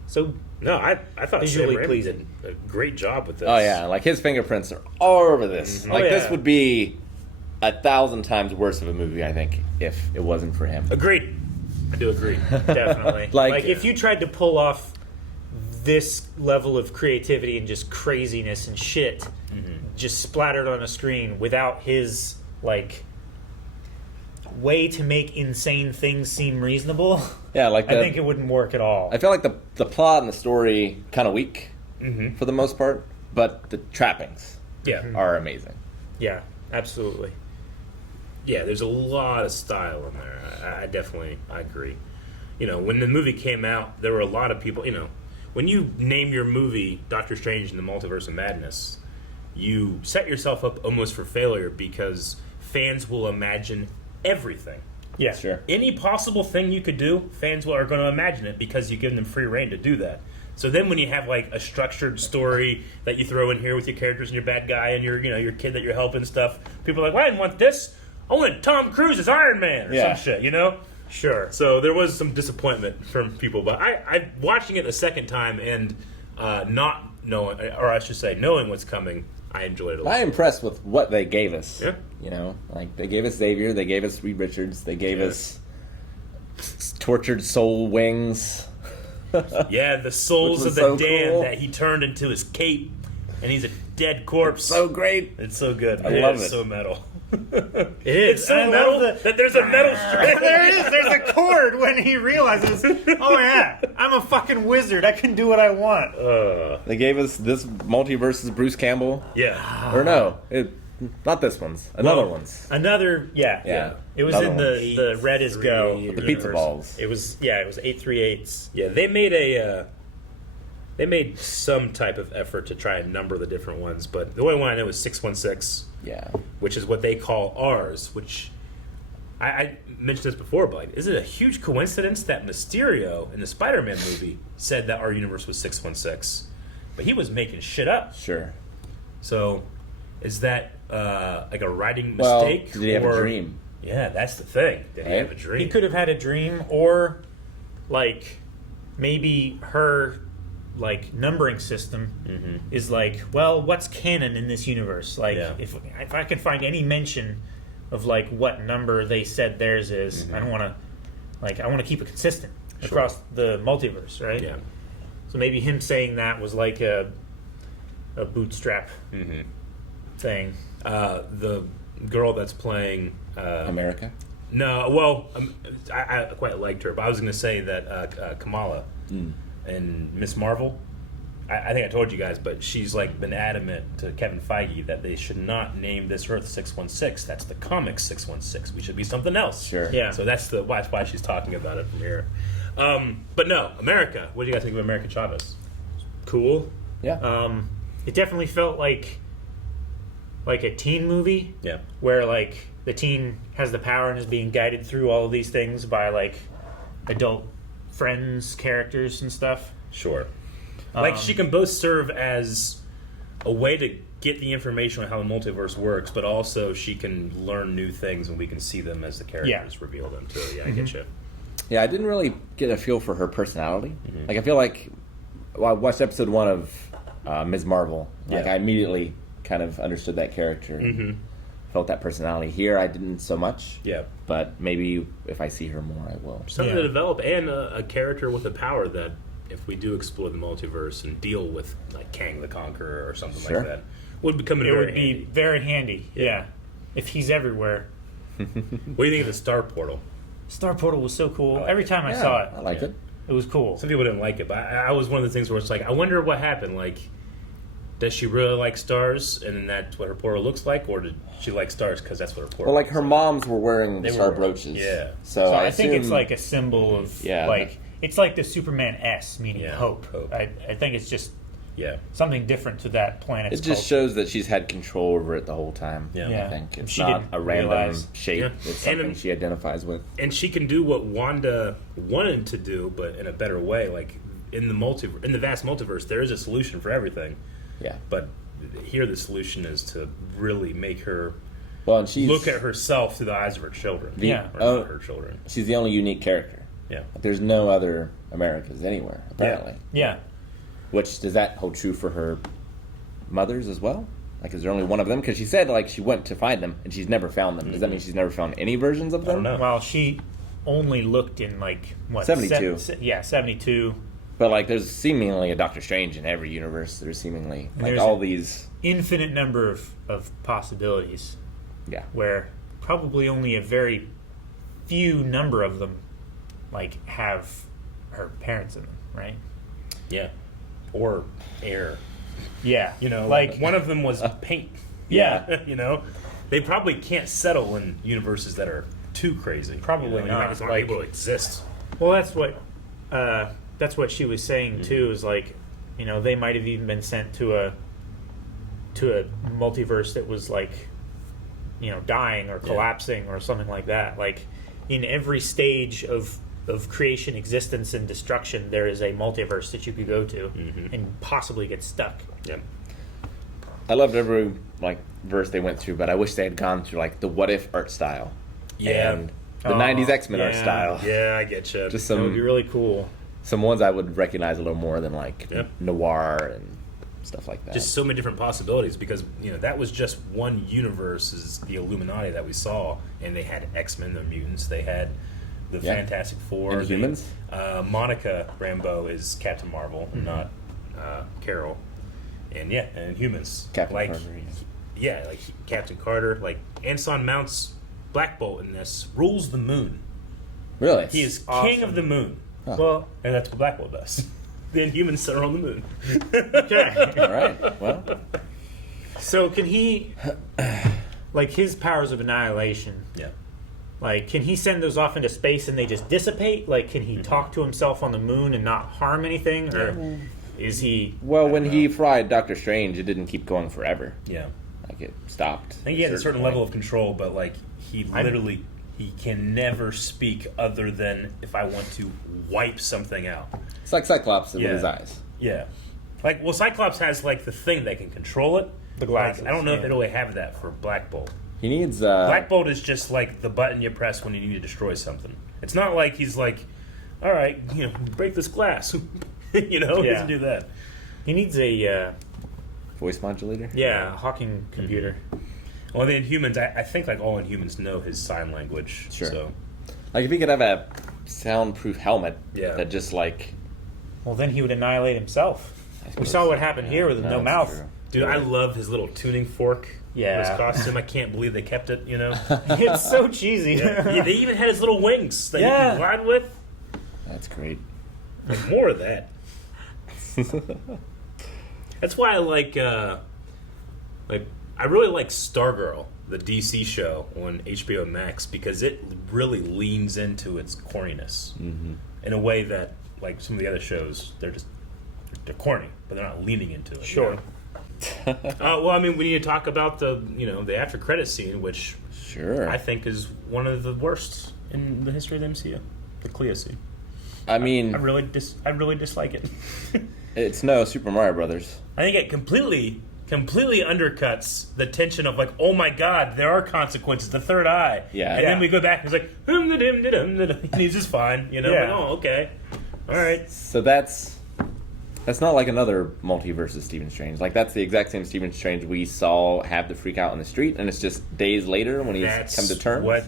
So No, I thought Visually Sam Raimi pleasing. did a great job with this. Oh yeah, like his fingerprints are all over this. Mhm. Like Oh, this yeah. would be 1,000 times worse of a movie, I think, if it wasn't for him. Agreed. I do agree. definitely. Like- like if you tried to pull off this level of creativity and just craziness and shit just splattered on a screen without his like way to make insane things seem reasonable, Yeah, like I think it wouldn't work at all. I feel like the plot and the story kind of weak for the most part, but the trappings Yeah. are amazing. Yeah, absolutely. Yeah, there's a lot of style in there. I definitely agree. when the movie came out, there were a lot of people, when you name your movie Doctor Strange in the Multiverse of Madness, you set yourself up almost for failure because fans will imagine everything. Yeah, sure. Any possible thing you could do, fans are going to imagine it because you give them free reign to do that. So then when you have like a structured story that you throw in here with your characters and your bad guy and your kid that you're helping stuff, people are like, well, I didn't want this. I wanted Tom Cruise as Iron Man or some shit, Sure. So there was some disappointment from people, but I watching it a second time and not knowing, or I should say knowing what's coming, I enjoyed it a lot. I'm impressed with what they gave us. Yeah. Like they gave us Xavier, they gave us Reed Richards, they gave us tortured soul wings. Yeah, the souls of the so damned cool. that he turned into his cape, and he's a dead corpse. So great. It's so good. I love it. So metal. It is. It's so I metal love that there's a metal string. There it is. There's a chord when he realizes, oh yeah, I'm a fucking wizard. I can do what I want. They gave us this Multiverse's Bruce Campbell. Yeah. Or no, not this one's. Another one's. Another, Yeah. It was Another in one. the Red is Go. The pizza balls. It was 838s. Yeah, they made some type of effort to try and number the different ones, but the only one I know is 616. Yeah. Which is what they call ours, which I mentioned this before, but like, is it a huge coincidence that Mysterio in the Spider-Man movie said that our universe was 616? But he was making shit up. Sure. So, is that like a writing Well, mistake? did he have a dream? Yeah, that's the thing. Did he have a dream? He could have had a dream, or like maybe her like numbering system is like, well, what's canon in this universe? Like, if I can find any mention of like what number they said theirs is, I don't want to, like, I want to keep it consistent across the multiverse, right? Yeah. So maybe him saying that was like a bootstrap thing. The girl that's playing America. No, well, I quite liked her, but I was going to say that Kamala and Miss Marvel. I think I told you guys, but she's like been adamant to Kevin Feige that they should not name this Earth 616. That's the comics 616. We should be something else. Sure. Yeah. So that's why she's talking about it from here. But no, America. What do you guys think of America Chavez? Cool. Yeah. It definitely felt like a teen movie. Yeah. Where like the teen has the power and is being guided through all of these things by like adult friends, characters, and stuff. Sure. Like she can both serve as a way to get the information on how the multiverse works, but also she can learn new things and we can see them as the characters reveal them too. Yeah, I get you. Yeah, I didn't really get a feel for her personality. Like, I feel like I watched episode 1 of Ms. Marvel. Like, I immediately kind of understood that character and felt that personality. Here, I didn't so much. Yeah. But maybe if I see her more, I will. Something to develop, and a character with a power that, if we do explore the multiverse and deal with like Kang the Conqueror or something like that, would become very handy. Yeah. If he's everywhere. What do you think of the Star Portal? Star Portal was so cool. Every time I saw it, I liked it. It was cool. Some people didn't like it, but I was one of the things where it's like, I wonder what happened. Like, does she really like stars, and then that's what her portal looks like, or did she like stars because that's what her portal? Well, like her moms were wearing They star were. brooches. Yeah. So I think it's like a symbol of like it's like the Superman S, meaning hope. I think it's just something different to that planet. It just shows that she's had control over it the whole time. I think it's She not didn't a random realize. shape. Yeah. It's something she identifies with. And she can do what Wanda wanted to do, but in a better way. Like in the vast multiverse, there is a solution for everything. Yeah. But here, the solution is to really make her and she's look at herself through the eyes of her children. Or not her children. She's the only unique character. Yeah. There's no other Americas anywhere, apparently. Yeah. Which, does that hold true for her mothers as well? Like, is there only one of them? Because she said, like, she went to find them, and she's never found them. Does that mean she's never found any versions of them? I don't know. Well, she only looked in, like, what? 72. 72. But, like, there's seemingly a Doctor Strange in every universe. There's seemingly, like, there's all these... infinite number of possibilities. Yeah. Where probably only a very few number of them, like, have her parents in them, right? Yeah. Or air. Yeah. You know, like one of them was paint. Yeah. You know? They probably can't settle in universes that are too crazy. Probably you not. might just want people to exist. Well, that's what she was saying too. Is like, you know, they might have even been sent to a multiverse that was like, you know, dying or collapsing or something like that. Like, in every stage of creation, existence, and destruction, there is a multiverse that you could go to and possibly get stuck. Yep. I loved every verse they went through, but I wish they had gone through like the what if art style. Yeah. And the 90s X-Men art style. Yeah, I get you. Just That would be really cool. Some ones I would recognize a little more than like noir and stuff like that. Just so many different possibilities, because you know that was just one universe, is the Illuminati that we saw, and they had X-Men, the mutants. They had the Fantastic Four, and humans. Monica Rambeau is Captain Marvel, not Carol, and humans. Captain like, Carter. Yeah, like Captain Carter, like Anson Mount's Black Bolt in this rules the moon. Really? He is king of the moon. Huh. Well, and that's what Black Bolt does. The Inhumans are on the moon. Okay. All right. Well, so can he, like, his powers of annihilation? Yeah. Like, can he send those off into space and they just dissipate? Like, can he talk to himself on the moon and not harm anything, or is he? Well, when he fried Doctor Strange, it didn't keep going forever. Yeah. Like it stopped. I think he has a certain level of control, but like he literally he can never speak other than if I want to wipe something out. It's like Cyclops with his eyes. Yeah. Like, well, Cyclops has like the thing that can control it. The glasses. Like, I don't know if they really have that for Black Bolt. He needs Black Bolt is just like the button you press when you need to destroy something. It's not like he's like, all right, you know, break this glass. You know, he doesn't do that. He needs a voice modulator. Yeah, a Hawking computer. Well, the Inhumans, I think like all Inhumans know his sign language. Sure. So. Like if he could have a soundproof helmet that just like. Well, then he would annihilate himself. We saw what happened here with no mouth. True. Dude, I love his little tuning fork. Yeah. His costume. I can't believe they kept it, you know? It's so cheesy. Yeah, they even had his little wings that you can glide with. That's great. Like, more of that. That's why I like I really like Stargirl, the DC show on HBO Max, because it really leans into its corniness in a way that like some of the other shows they're corny, but they're not leaning into it. Sure. You know? Well, I mean, we need to talk about the after credit scene, which I think is one of the worst in the history of the MCU, the Clea scene. I mean, I really dislike it. It's no Super Mario Brothers. I think it completely undercuts the tension of like, oh my god, there are consequences, the third eye. Yeah. And then we go back and it's like, and he's just fine, you know? Yeah. Like, oh, okay. All right. So that's not like another multiverse of Stephen Strange. Like that's the exact same Stephen Strange we saw have the freak out in the street, and it's just days later when he's come to terms. What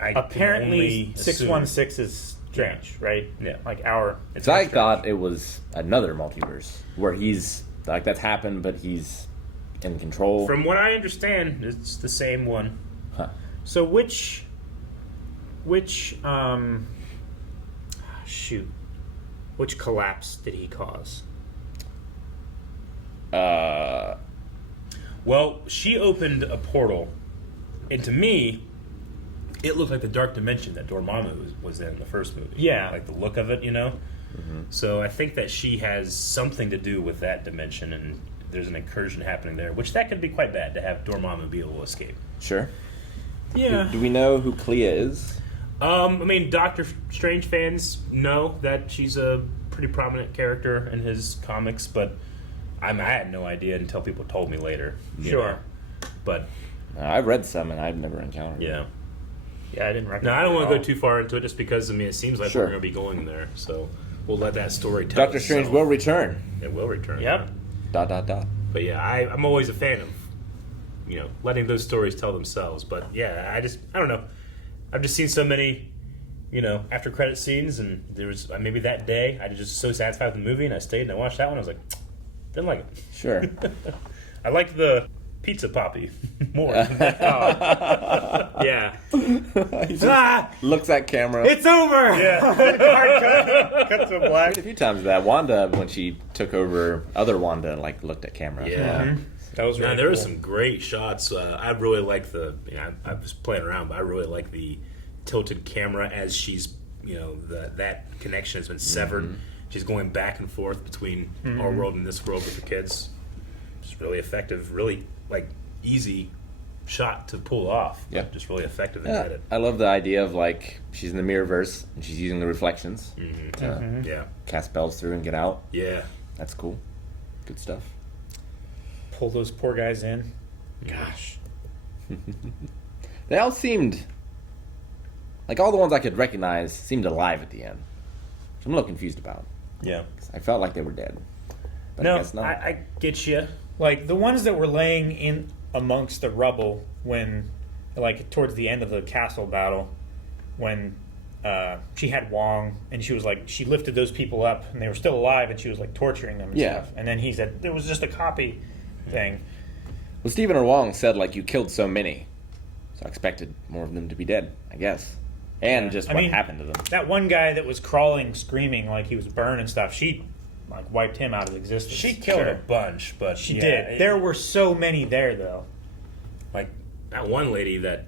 I apparently 616 is Strange, right? Yeah. Like our. So I thought it was another multiverse where he's like that's happened, but he's in control. From what I understand, it's the same one. Huh. So which collapse did he cause? Well, she opened a portal, and to me, it looked like the dark dimension that Dormammu was in the first movie. Yeah. Like the look of it, you know? So I think that she has something to do with that dimension, and there's an incursion happening there, which that could be quite bad to have Dormammu be able to escape. Sure. Yeah. Do we know who Clea is? I mean, Doctor Strange fans know that she's a pretty prominent character in his comics, but I had no idea until people told me later. Sure. But I've read some, and I've never encountered her. Yeah, I didn't recognize. No, I don't her want at to all. go too far into it, just because it seems like Sure. we're going to be going there. So we'll let that story tell Doctor itself. Strange will return. It will return. Yep. Yeah. But yeah, I'm always a fan of letting those stories tell themselves. But yeah, I don't know. I've just seen so many after credit scenes, and there was maybe that day I was just so satisfied with the movie, and I stayed and I watched that one. I was like, didn't like it. Sure. I liked the pizza poppy more. Yeah. He just looks at camera. It's over. Yeah. Cut to black. A few times that Wanda, when she took over, other Wanda looked at camera. Yeah. That was really there cool. was some great shots. I really like I was playing around, but I really like the tilted camera as she's that connection has been severed. She's going back and forth between our world and this world with the kids. It's really effective, really like easy shot to pull off. Yeah, just really effective and edit. I love the idea of like she's in the mirrorverse and she's using the reflections to cast spells through and get out. Yeah, that's cool. Good stuff. Pull those poor guys in. Gosh, they all seemed like all the ones I could recognize seemed alive at the end, which I'm a little confused about. Yeah, I felt like they were dead. But no, I guess not. I get you. Like the ones that were laying in amongst the rubble when, like, towards the end of the castle battle, when she had Wong and she was like, she lifted those people up and they were still alive and she was like torturing them and stuff. And then he said there was just a copy thing. Well, Stephen or Wong said like you killed so many, so I expected more of them to be dead, I guess. And just what happened to them. That one guy that was crawling, screaming like he was burned and stuff, she like wiped him out of existence. She killed a bunch, but she did. There were so many there, though. Like that one lady that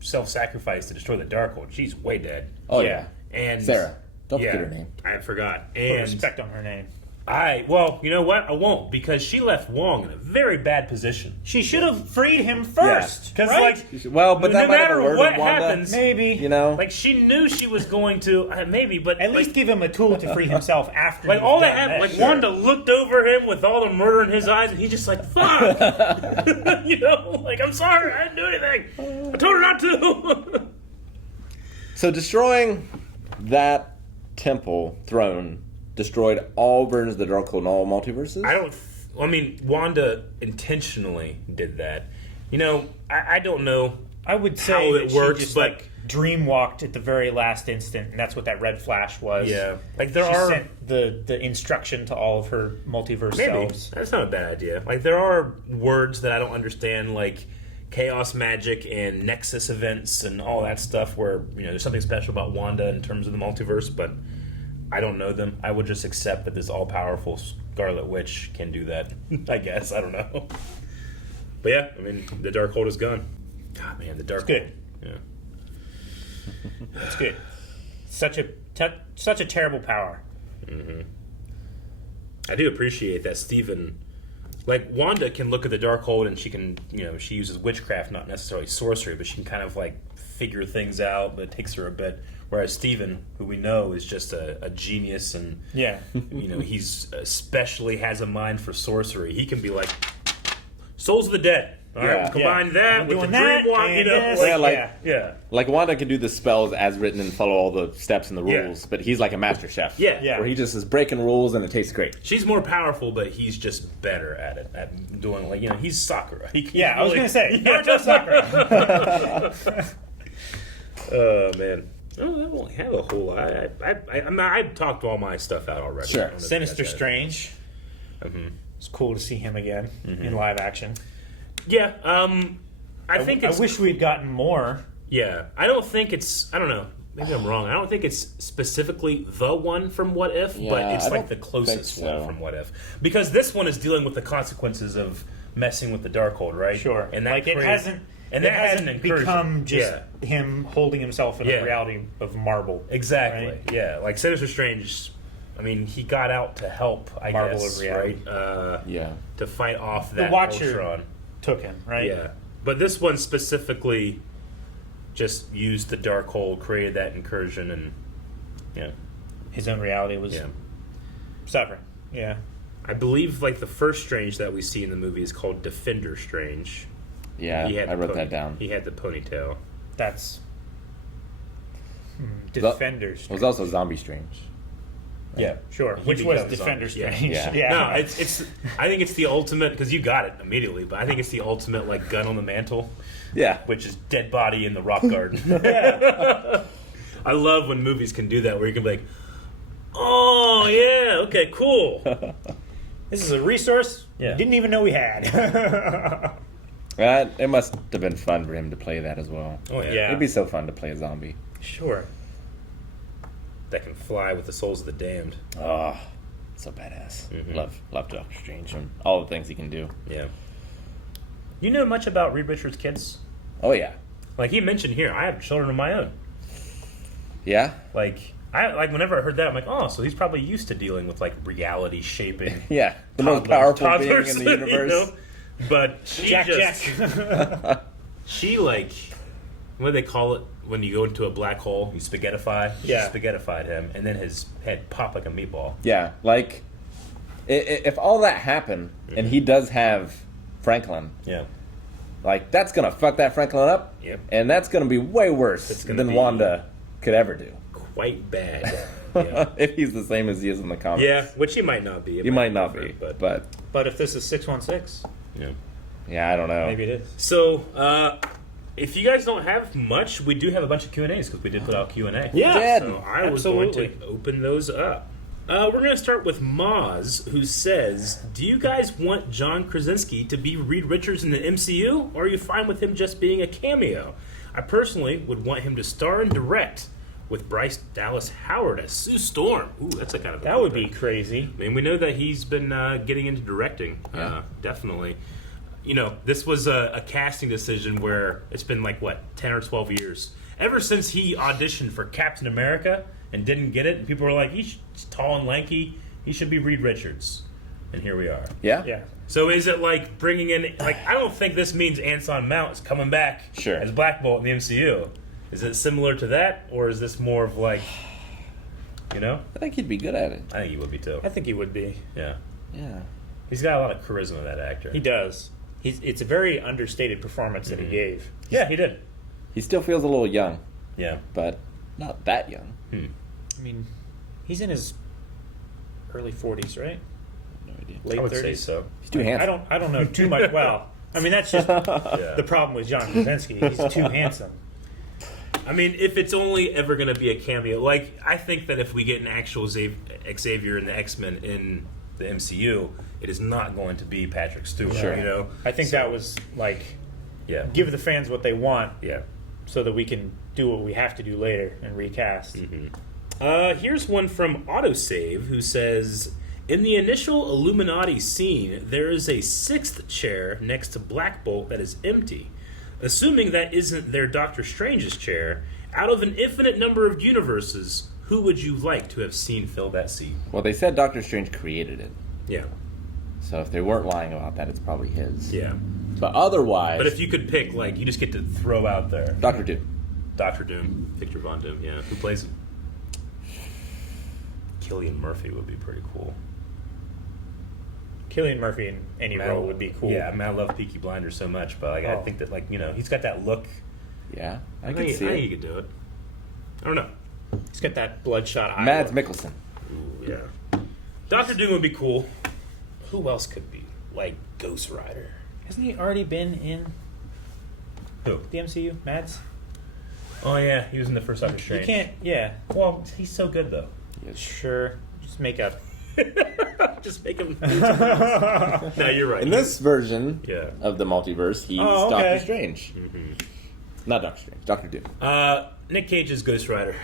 self-sacrificed to destroy the Darkhold. She's way dead. Oh yeah, and Sarah. Don't forget her name. I forgot. Put And respect on her name. Well, you know what? I won't, because she left Wong in a very bad position. She should have freed him first, Because right? But that no might have matter alerted what Wanda, happens, maybe like she knew she was going to, maybe, but at least give him a tool to free himself after. Like all that happened, like Wanda looked over him with all the murder in his eyes, and he's just like, "Fuck," like I'm sorry, I didn't do anything. I told her not to. So destroying that temple throne destroyed all versions of the Darkhold in all multiverses? I mean, Wanda intentionally did that. I don't know. I would say how that it works, she just, but like, dreamwalked at the very last instant, and that's what that red flash was. Yeah, like she sent the instruction to all of her multiverse selves. That's not a bad idea. Like there are words that I don't understand, like chaos magic and nexus events and all that stuff, where there's something special about Wanda in terms of the multiverse, but I don't know them. I would just accept that this all-powerful Scarlet Witch can do that. I guess. I don't know. But yeah, I mean, the Darkhold is gone. God, man, the Darkhold. It's good. Yeah. It's good. Such a terrible power. Mm-hmm. I do appreciate that Steven... Like, Wanda can look at the Darkhold and she can, she uses witchcraft, not necessarily sorcery, but she can kind of, like, figure things out, but it takes her a bit. Whereas Steven, who we know is just a genius and, he's especially has a mind for sorcery. He can be like, Souls of the Dead. All right, combine that with the Dreamwalk, Like Wanda can do the spells as written and follow all the steps and the rules, but he's like a master chef. Yeah. Where he just is breaking rules and it tastes great. She's more powerful, but he's just better at it, at doing, like, he's Sakura. I was going to say, Naruto Sakura. Oh, man. I don't really have a whole lot. I talked all my stuff out already. Sure. Sinister Strange. It's cool to see him again in live action. Yeah. I think I wish we'd gotten more. Yeah. I don't think it's... I don't know. Maybe I'm wrong. I don't think it's specifically the one from What If, but it's like the closest one from What If. Because this one is dealing with the consequences of messing with the Darkhold, right? Sure. And that like it hasn't... And it that hasn't become just him holding himself in a reality of marble. Exactly. Right? Yeah. Like Sinister Strange, I mean, he got out to help, I Marvel guess, of reality. right? To fight off that the Watcher Ultron. Took him, right? Yeah. But this one specifically just used the Darkhold, created that incursion, and his own reality was suffering. Yeah. I believe like the first Strange that we see in the movie is called Defender Strange. Yeah, I wrote that down. He had the ponytail. That's Defender Strange. It was also Zombie Strange. Right? Yeah, sure. Which was Defender Strange. Yeah. No, it's. I think it's the ultimate, because you got it immediately, but I think it's the ultimate like gun on the mantle. Yeah, which is dead body in the rock garden. I love when movies can do that, where you can be like, oh yeah, okay, cool. This is a resource we didn't even know we had. It must have been fun for him to play that as well. Oh yeah. It'd be so fun to play a zombie. Sure. That can fly with the souls of the damned. Oh, so badass. Love Doctor Strange and all the things he can do. Yeah. You know much about Reed Richards' kids? Oh yeah. Like he mentioned here, I have children of my own. Yeah. Like whenever I heard that, I'm like, oh, so he's probably used to dealing with like reality shaping. Yeah, the most powerful being in the universe. You know? But she Jack. she like, what do they call it when you go into a black hole? You spaghettify. Yeah. She spaghettified him, and then his head popped like a meatball. Yeah, like if all that happened and he does have Franklin, Yeah. like that's gonna fuck that Franklin up. Yep. And that's gonna be way worse It's gonna than be- Wanda could ever do. Quite bad. Yeah. If he's the same as he is in the comics. Yeah, which he might not be. It He might not be, different, but But if this is 616, yeah, I don't know. maybe it is. So, if you guys don't have much, we do have a bunch of Q&As because we did put out Q&A. Yeah, So I was going to open those up. We're going to start with Moz, who says, do you guys want John Krasinski to be Reed Richards in the MCU, or are you fine with him just being a cameo? I personally would want him to star and direct with Bryce Dallas Howard as Sue Storm. Ooh, that's a kind of... That would be crazy. I mean, we know that he's been getting into directing, definitely. You know, this was a casting decision where it's been like, 10 or 12 years. Ever since he auditioned for Captain America and didn't get it, and people were like, he's tall and lanky, he should be Reed Richards. And here we are. Yeah. So is it like bringing in, like, I don't think this means Anson Mount is coming back as Black Bolt in the MCU. Is it similar to that, or is this more of like, you know? I think he'd be good at it. I think he would be too. I think he would be. Yeah. Yeah. He's got a lot of charisma, that actor. He does. It's a very understated performance that he gave. Yeah, he did. He still feels a little young. Yeah. But not that young. I mean, he's in his early 40s, right? No idea. Late I would 30s. say so. He's too handsome. I don't know too much. Well, I mean, that's just the problem with John Krasinski. He's too handsome. I mean, if it's only ever going to be a cameo, like, I think that if we get an actual Xavier and the X-Men in the MCU, it is not going to be Patrick Stewart. Sure. You know? I think that was like, give the fans what they want, so that we can do what we have to do later and recast. Here's one from Autosave who says, in the initial Illuminati scene, there is a 6th chair next to Black Bolt that is empty. Assuming that isn't their Doctor Strange's chair, out of an infinite number of universes, who would you like to have seen fill that seat? Well, they said Doctor Strange created it. Yeah. So if they weren't lying about that, it's probably his. Yeah. But otherwise... But if you could pick, like, you just get to throw out there. Doctor Doom. Doctor Doom. Victor Von Doom, yeah. Who plays him? Cillian Murphy would be pretty cool. Cillian Murphy in any role would be cool. Yeah, I mean, I love Peaky Blinders so much, but like, I think that, like, you know, he's got that look. Yeah, I think he could do it. I don't know. He's got that bloodshot eye. Mads Mikkelsen. Ooh, yeah. Doctor Doom would be cool. Who else could be? Like Ghost Rider. Hasn't he already been in Who? the MCU? Mads? Oh, yeah, he was in the first Doctor Strange. You can't, yeah. Well, he's so good, though. Sure. Just make up. Just make him. No, you're right. In this version of the multiverse, he's Doctor Strange. Not Doctor Strange, Doctor Doom. Nick Cage is Ghost Rider.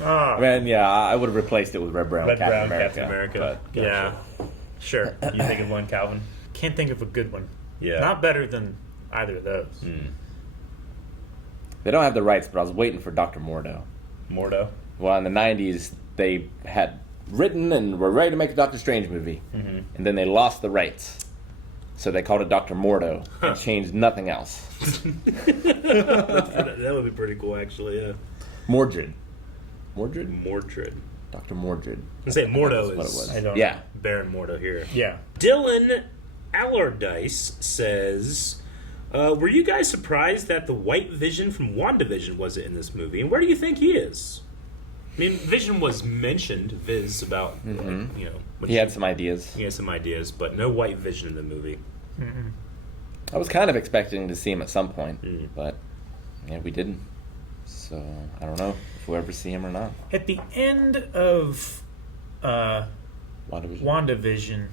Man, yeah, I would have replaced it with Red Brown Captain America. But, yeah. Sure. You think of one, Calvin? Can't think of a good one. Yeah. Not better than either of those. They don't have the rights, but I was waiting for Dr. Mordo. Mordo? Well, in the 90s, they had written and were ready to make a Doctor Strange movie. And then they lost the rights. So they called it Dr. Mordo and changed nothing else. That would be pretty cool, actually, yeah. Mordred. Dr. Mordred. I say Mordo is what it was. I don't know. Baron Mordo here. Yeah. Dylan Allardyce says, were you guys surprised that the White Vision from WandaVision wasn't in this movie? And where do you think he is? I mean, Vision was mentioned, Viz, about, you know... He had some ideas. He had some ideas, but no White Vision in the movie. I was kind of expecting to see him at some point, but yeah, we didn't. So I don't know if we'll ever see him or not. At the end of WandaVision,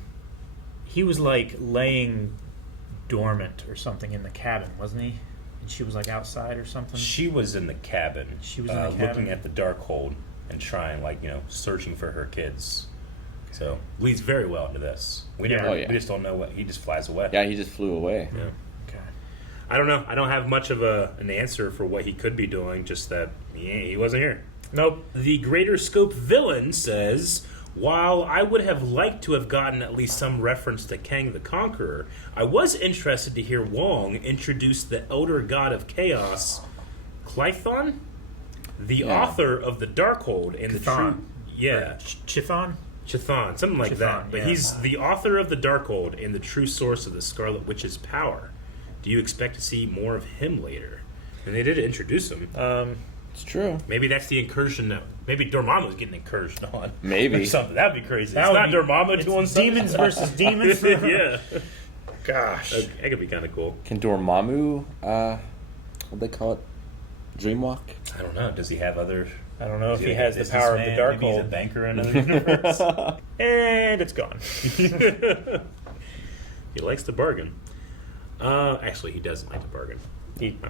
he was like laying dormant or something in the cabin, wasn't he? And she was like outside or something. She was in the cabin. She was in the cabin. Looking at the Darkhold and trying, like, you know, searching for her kids. So leads very well into this. We just don't know what he just flies away. Yeah, he just flew away. Yeah. I don't know. I don't have much of an answer for what he could be doing, just that he wasn't here. Nope. The Greater Scope villain says, while I would have liked to have gotten at least some reference to Kang the Conqueror, I was interested to hear Wong introduce the Elder God of Chaos, Clython, the author of the Darkhold and the true... Yeah. Chthon, something like that. But he's the author of the Darkhold and the true source of the Scarlet Witch's power. Do you expect to see more of him later? And they did introduce him. It's true. Maybe that's the incursion now. Maybe Dormammu's getting incursioned on. Maybe. Or something. That'd be crazy. That It's would not be- Dormammu it's doing something. demons versus demons? Yeah. Gosh. That could be kind of cool. Can Dormammu, what do they call it? Dreamwalk? I don't know. Does he have other... I don't know if Is he like a has the power of the businessman? Maybe he's a Darkhold. banker in another universe. And it's gone. He likes to bargain. Actually, he doesn't like to bargain.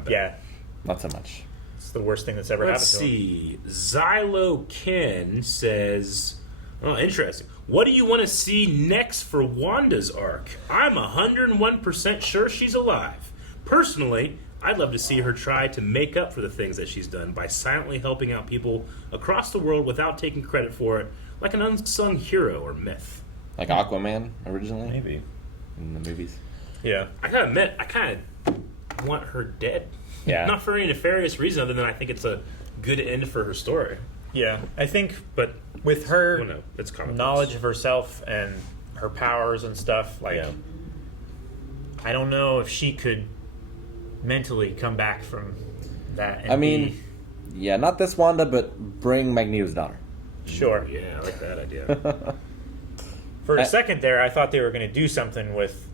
Yeah. Not so much. It's the worst thing that's ever Let's happened to him. see. Xylo Ken says, oh, interesting. What do you want to see next for Wanda's arc? I'm 101% sure she's alive. Personally, I'd love to see her try to make up for the things that she's done by silently helping out people across the world without taking credit for it, like an unsung hero or myth. Like Aquaman originally? Maybe. In the movies? Yeah. I gotta admit, I kind of want her dead. Yeah. Not for any nefarious reason other than I think it's a good end for her story. Yeah. I think, but with her well, no, it's comic knowledge books. of herself and her powers and stuff, like, I don't know if she could mentally come back from that. And I mean, yeah, not this Wanda, but bring Magneto's daughter. Sure. Yeah, I like that idea. For a second there, I thought they were going to do something with,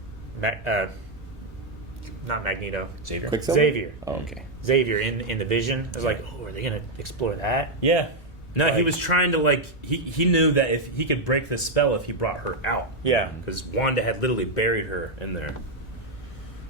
not Magneto, Quicksilver? Xavier. Oh, okay. Xavier in the Vision. I was like, oh, are they going to explore that? Yeah. No, he Like- was trying to, like, he knew that if he could break the spell if he brought her out. Yeah. Because Wanda had literally buried her in there.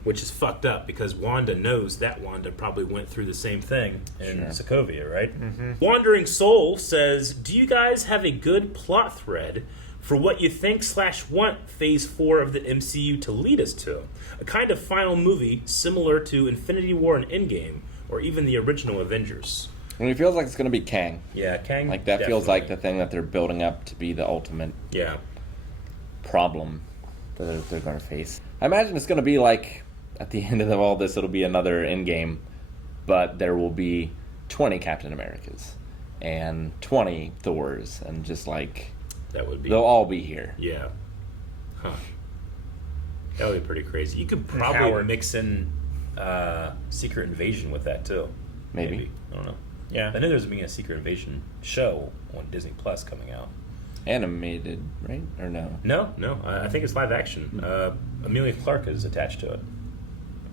Which is fucked up because Wanda knows that Wanda probably went through the same thing in Sokovia, right? Mm-hmm. Wandering Soul says, do you guys have a good plot thread for what you think / want Phase 4 of the MCU to lead us to? A kind of final movie similar to Infinity War and Endgame, or even the original Avengers. I mean, it feels like it's going to be Kang. Yeah, Kang. Like, that feels like the thing that they're building up to be the ultimate problem that they're going to face. I imagine it's going to be like, at the end of all this, it'll be another Endgame, but there will be 20 Captain Americas and 20 Thors, and just like... That would be... They'll all be here. Yeah. Huh. That would be pretty crazy. You could probably Howard. mix in Secret Invasion with that, too. Maybe. I don't know. Yeah. I know there's being a Secret Invasion show on Disney Plus coming out. Animated, right? Or no? No. I think it's live action. Amelia Clarke is attached to it.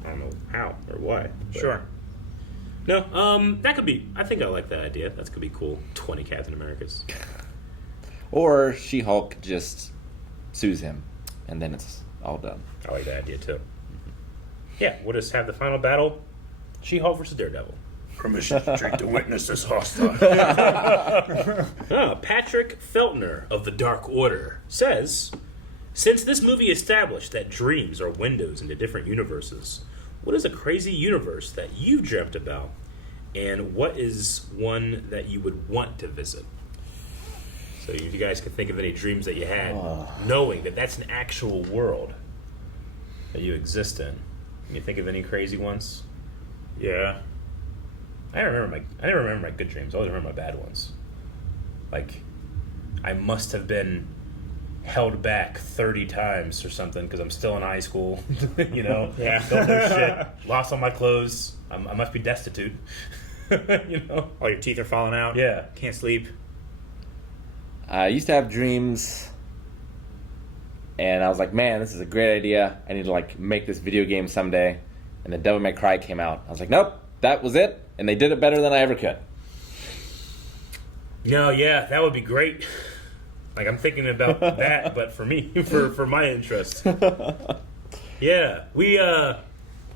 I don't know how or why. but- Sure. No, that could be... I think I like that idea. That could be cool. 20 Captain Americas. Or She-Hulk just sues him, and then it's all done. I like that idea, too. Yeah, we'll just have the final battle. She-Hulk versus Daredevil. Permission to treat the witness as hostile. Patrick Feltner of the Dark Order says, since this movie established that dreams are windows into different universes, what is a crazy universe that you've dreamt about, and what is one that you would want to visit? So if you guys can think of any dreams that you had, knowing that that's an actual world that you exist in. Can you think of any crazy ones? Yeah. I never remember my good dreams. I always remember my bad ones. Like, I must have been held back 30 times or something because I'm still in high school. You know? Yeah. Don't know shit. Lost all my clothes. I must be destitute. You know? All your teeth are falling out. Yeah. Can't sleep. I used to have dreams, and I was like, man, this is a great idea. I need to, like, make this video game someday. And then Devil May Cry came out. I was like, nope, that was it. And they did it better than I ever could. No, yeah, that would be great. Like, I'm thinking about that, but for me, for my interest. Yeah, we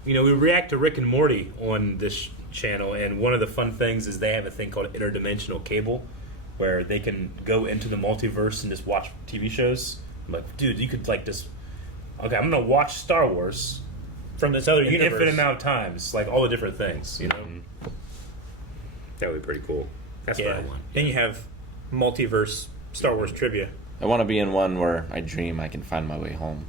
react to Rick and Morty on this channel, and one of the fun things is they have a thing called interdimensional cable, where they can go into the multiverse and just watch TV shows. I'm like, dude, you could like just, okay, I'm gonna watch Star Wars from this other an universe. infinite amount of times, like all the different things. You know, that would be pretty cool. That's what I want. Then you have multiverse Star Wars trivia. I want to be in one where I dream I can find my way home.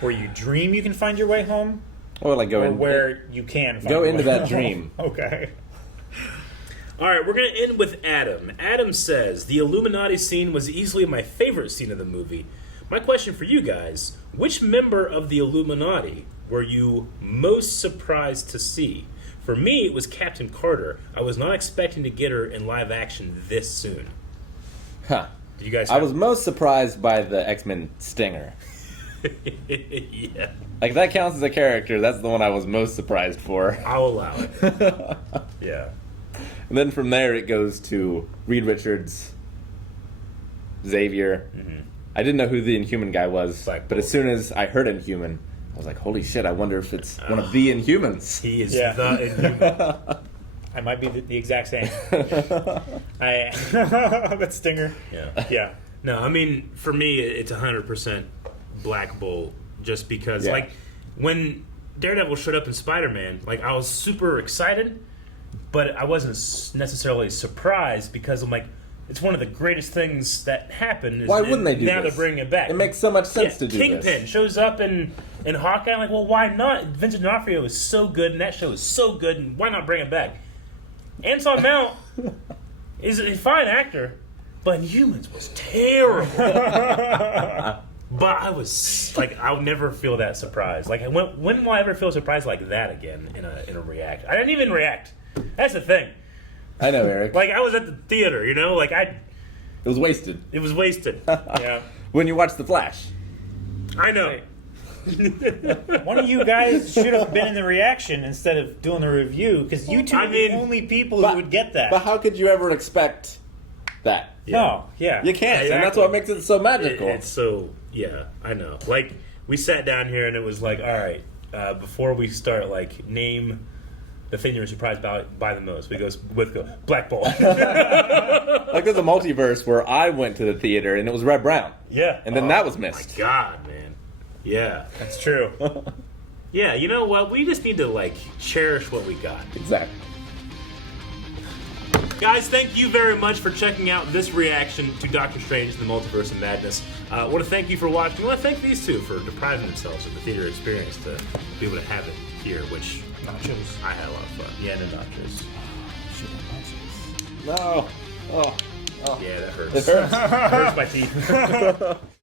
Where you dream you can find your way home, Or like where you can find go your into way that home. dream. Okay. All right, we're going to end with Adam. Adam says, the Illuminati scene was easily my favorite scene of the movie. My question for you guys, which member of the Illuminati were you most surprised to see? For me, it was Captain Carter. I was not expecting to get her in live action this soon. Huh. Did you guys I was most surprised by the X-Men Stinger. Yeah. Like, that counts as a character. That's the one I was most surprised for. I'll allow it. Yeah. And then from there, it goes to Reed Richards, Xavier. Mm-hmm. I didn't know who the Inhuman guy was, Black but as soon as I heard Inhuman, I was like, holy shit, I wonder if it's one of the Inhumans. He is the Inhuman. I might be the exact same. That Stinger. Yeah. No, I mean, for me, it's 100% Black Bolt, just because, like, when Daredevil showed up in Spider-Man, like, I was super excited, but I wasn't necessarily surprised because I'm like, it's one of the greatest things that happened. Why wouldn't they do now this? they're bringing it back. It makes so much sense to do Kingpin this. shows up in Hawkeye. I'm like, well, why not? Vincent D'Onofrio is so good, and that show is so good, and why not bring it back? Anson Mount is a fine actor, but Inhumans was terrible. But I was like, I'll never feel that surprised. Like, when will I ever feel surprised like that again in a react? I didn't even react. That's the thing. I know, Eric. Like, I was at the theater, you know? Like, It was wasted. It was wasted. Yeah. When you watch The Flash. I know. One of you guys should have been in the reaction instead of doing the review, because you two are the only people who would get that. But how could you ever expect that? No, yeah. You can't, and that's what makes it so magical. It's so, yeah, I know. Like, we sat down here and it was like, all right, before we start, like, name the thing you were surprised by the most. We go Black Bolt. Like, there's a multiverse where I went to the theater and it was Red Brown. Yeah. And then that was missed. My God, man. Yeah. That's true. Yeah, you know what? We just need to, like, cherish what we got. Exactly. Guys, thank you very much for checking out this reaction to Doctor Strange and the Multiverse of Madness. I want to thank you for watching. I want to thank these two for depriving themselves of the theater experience to be able to have it here, which nachos. I had a lot of fun. Yeah, the nachos. No. Oh. Yeah, that hurts. It hurts. It hurts my teeth.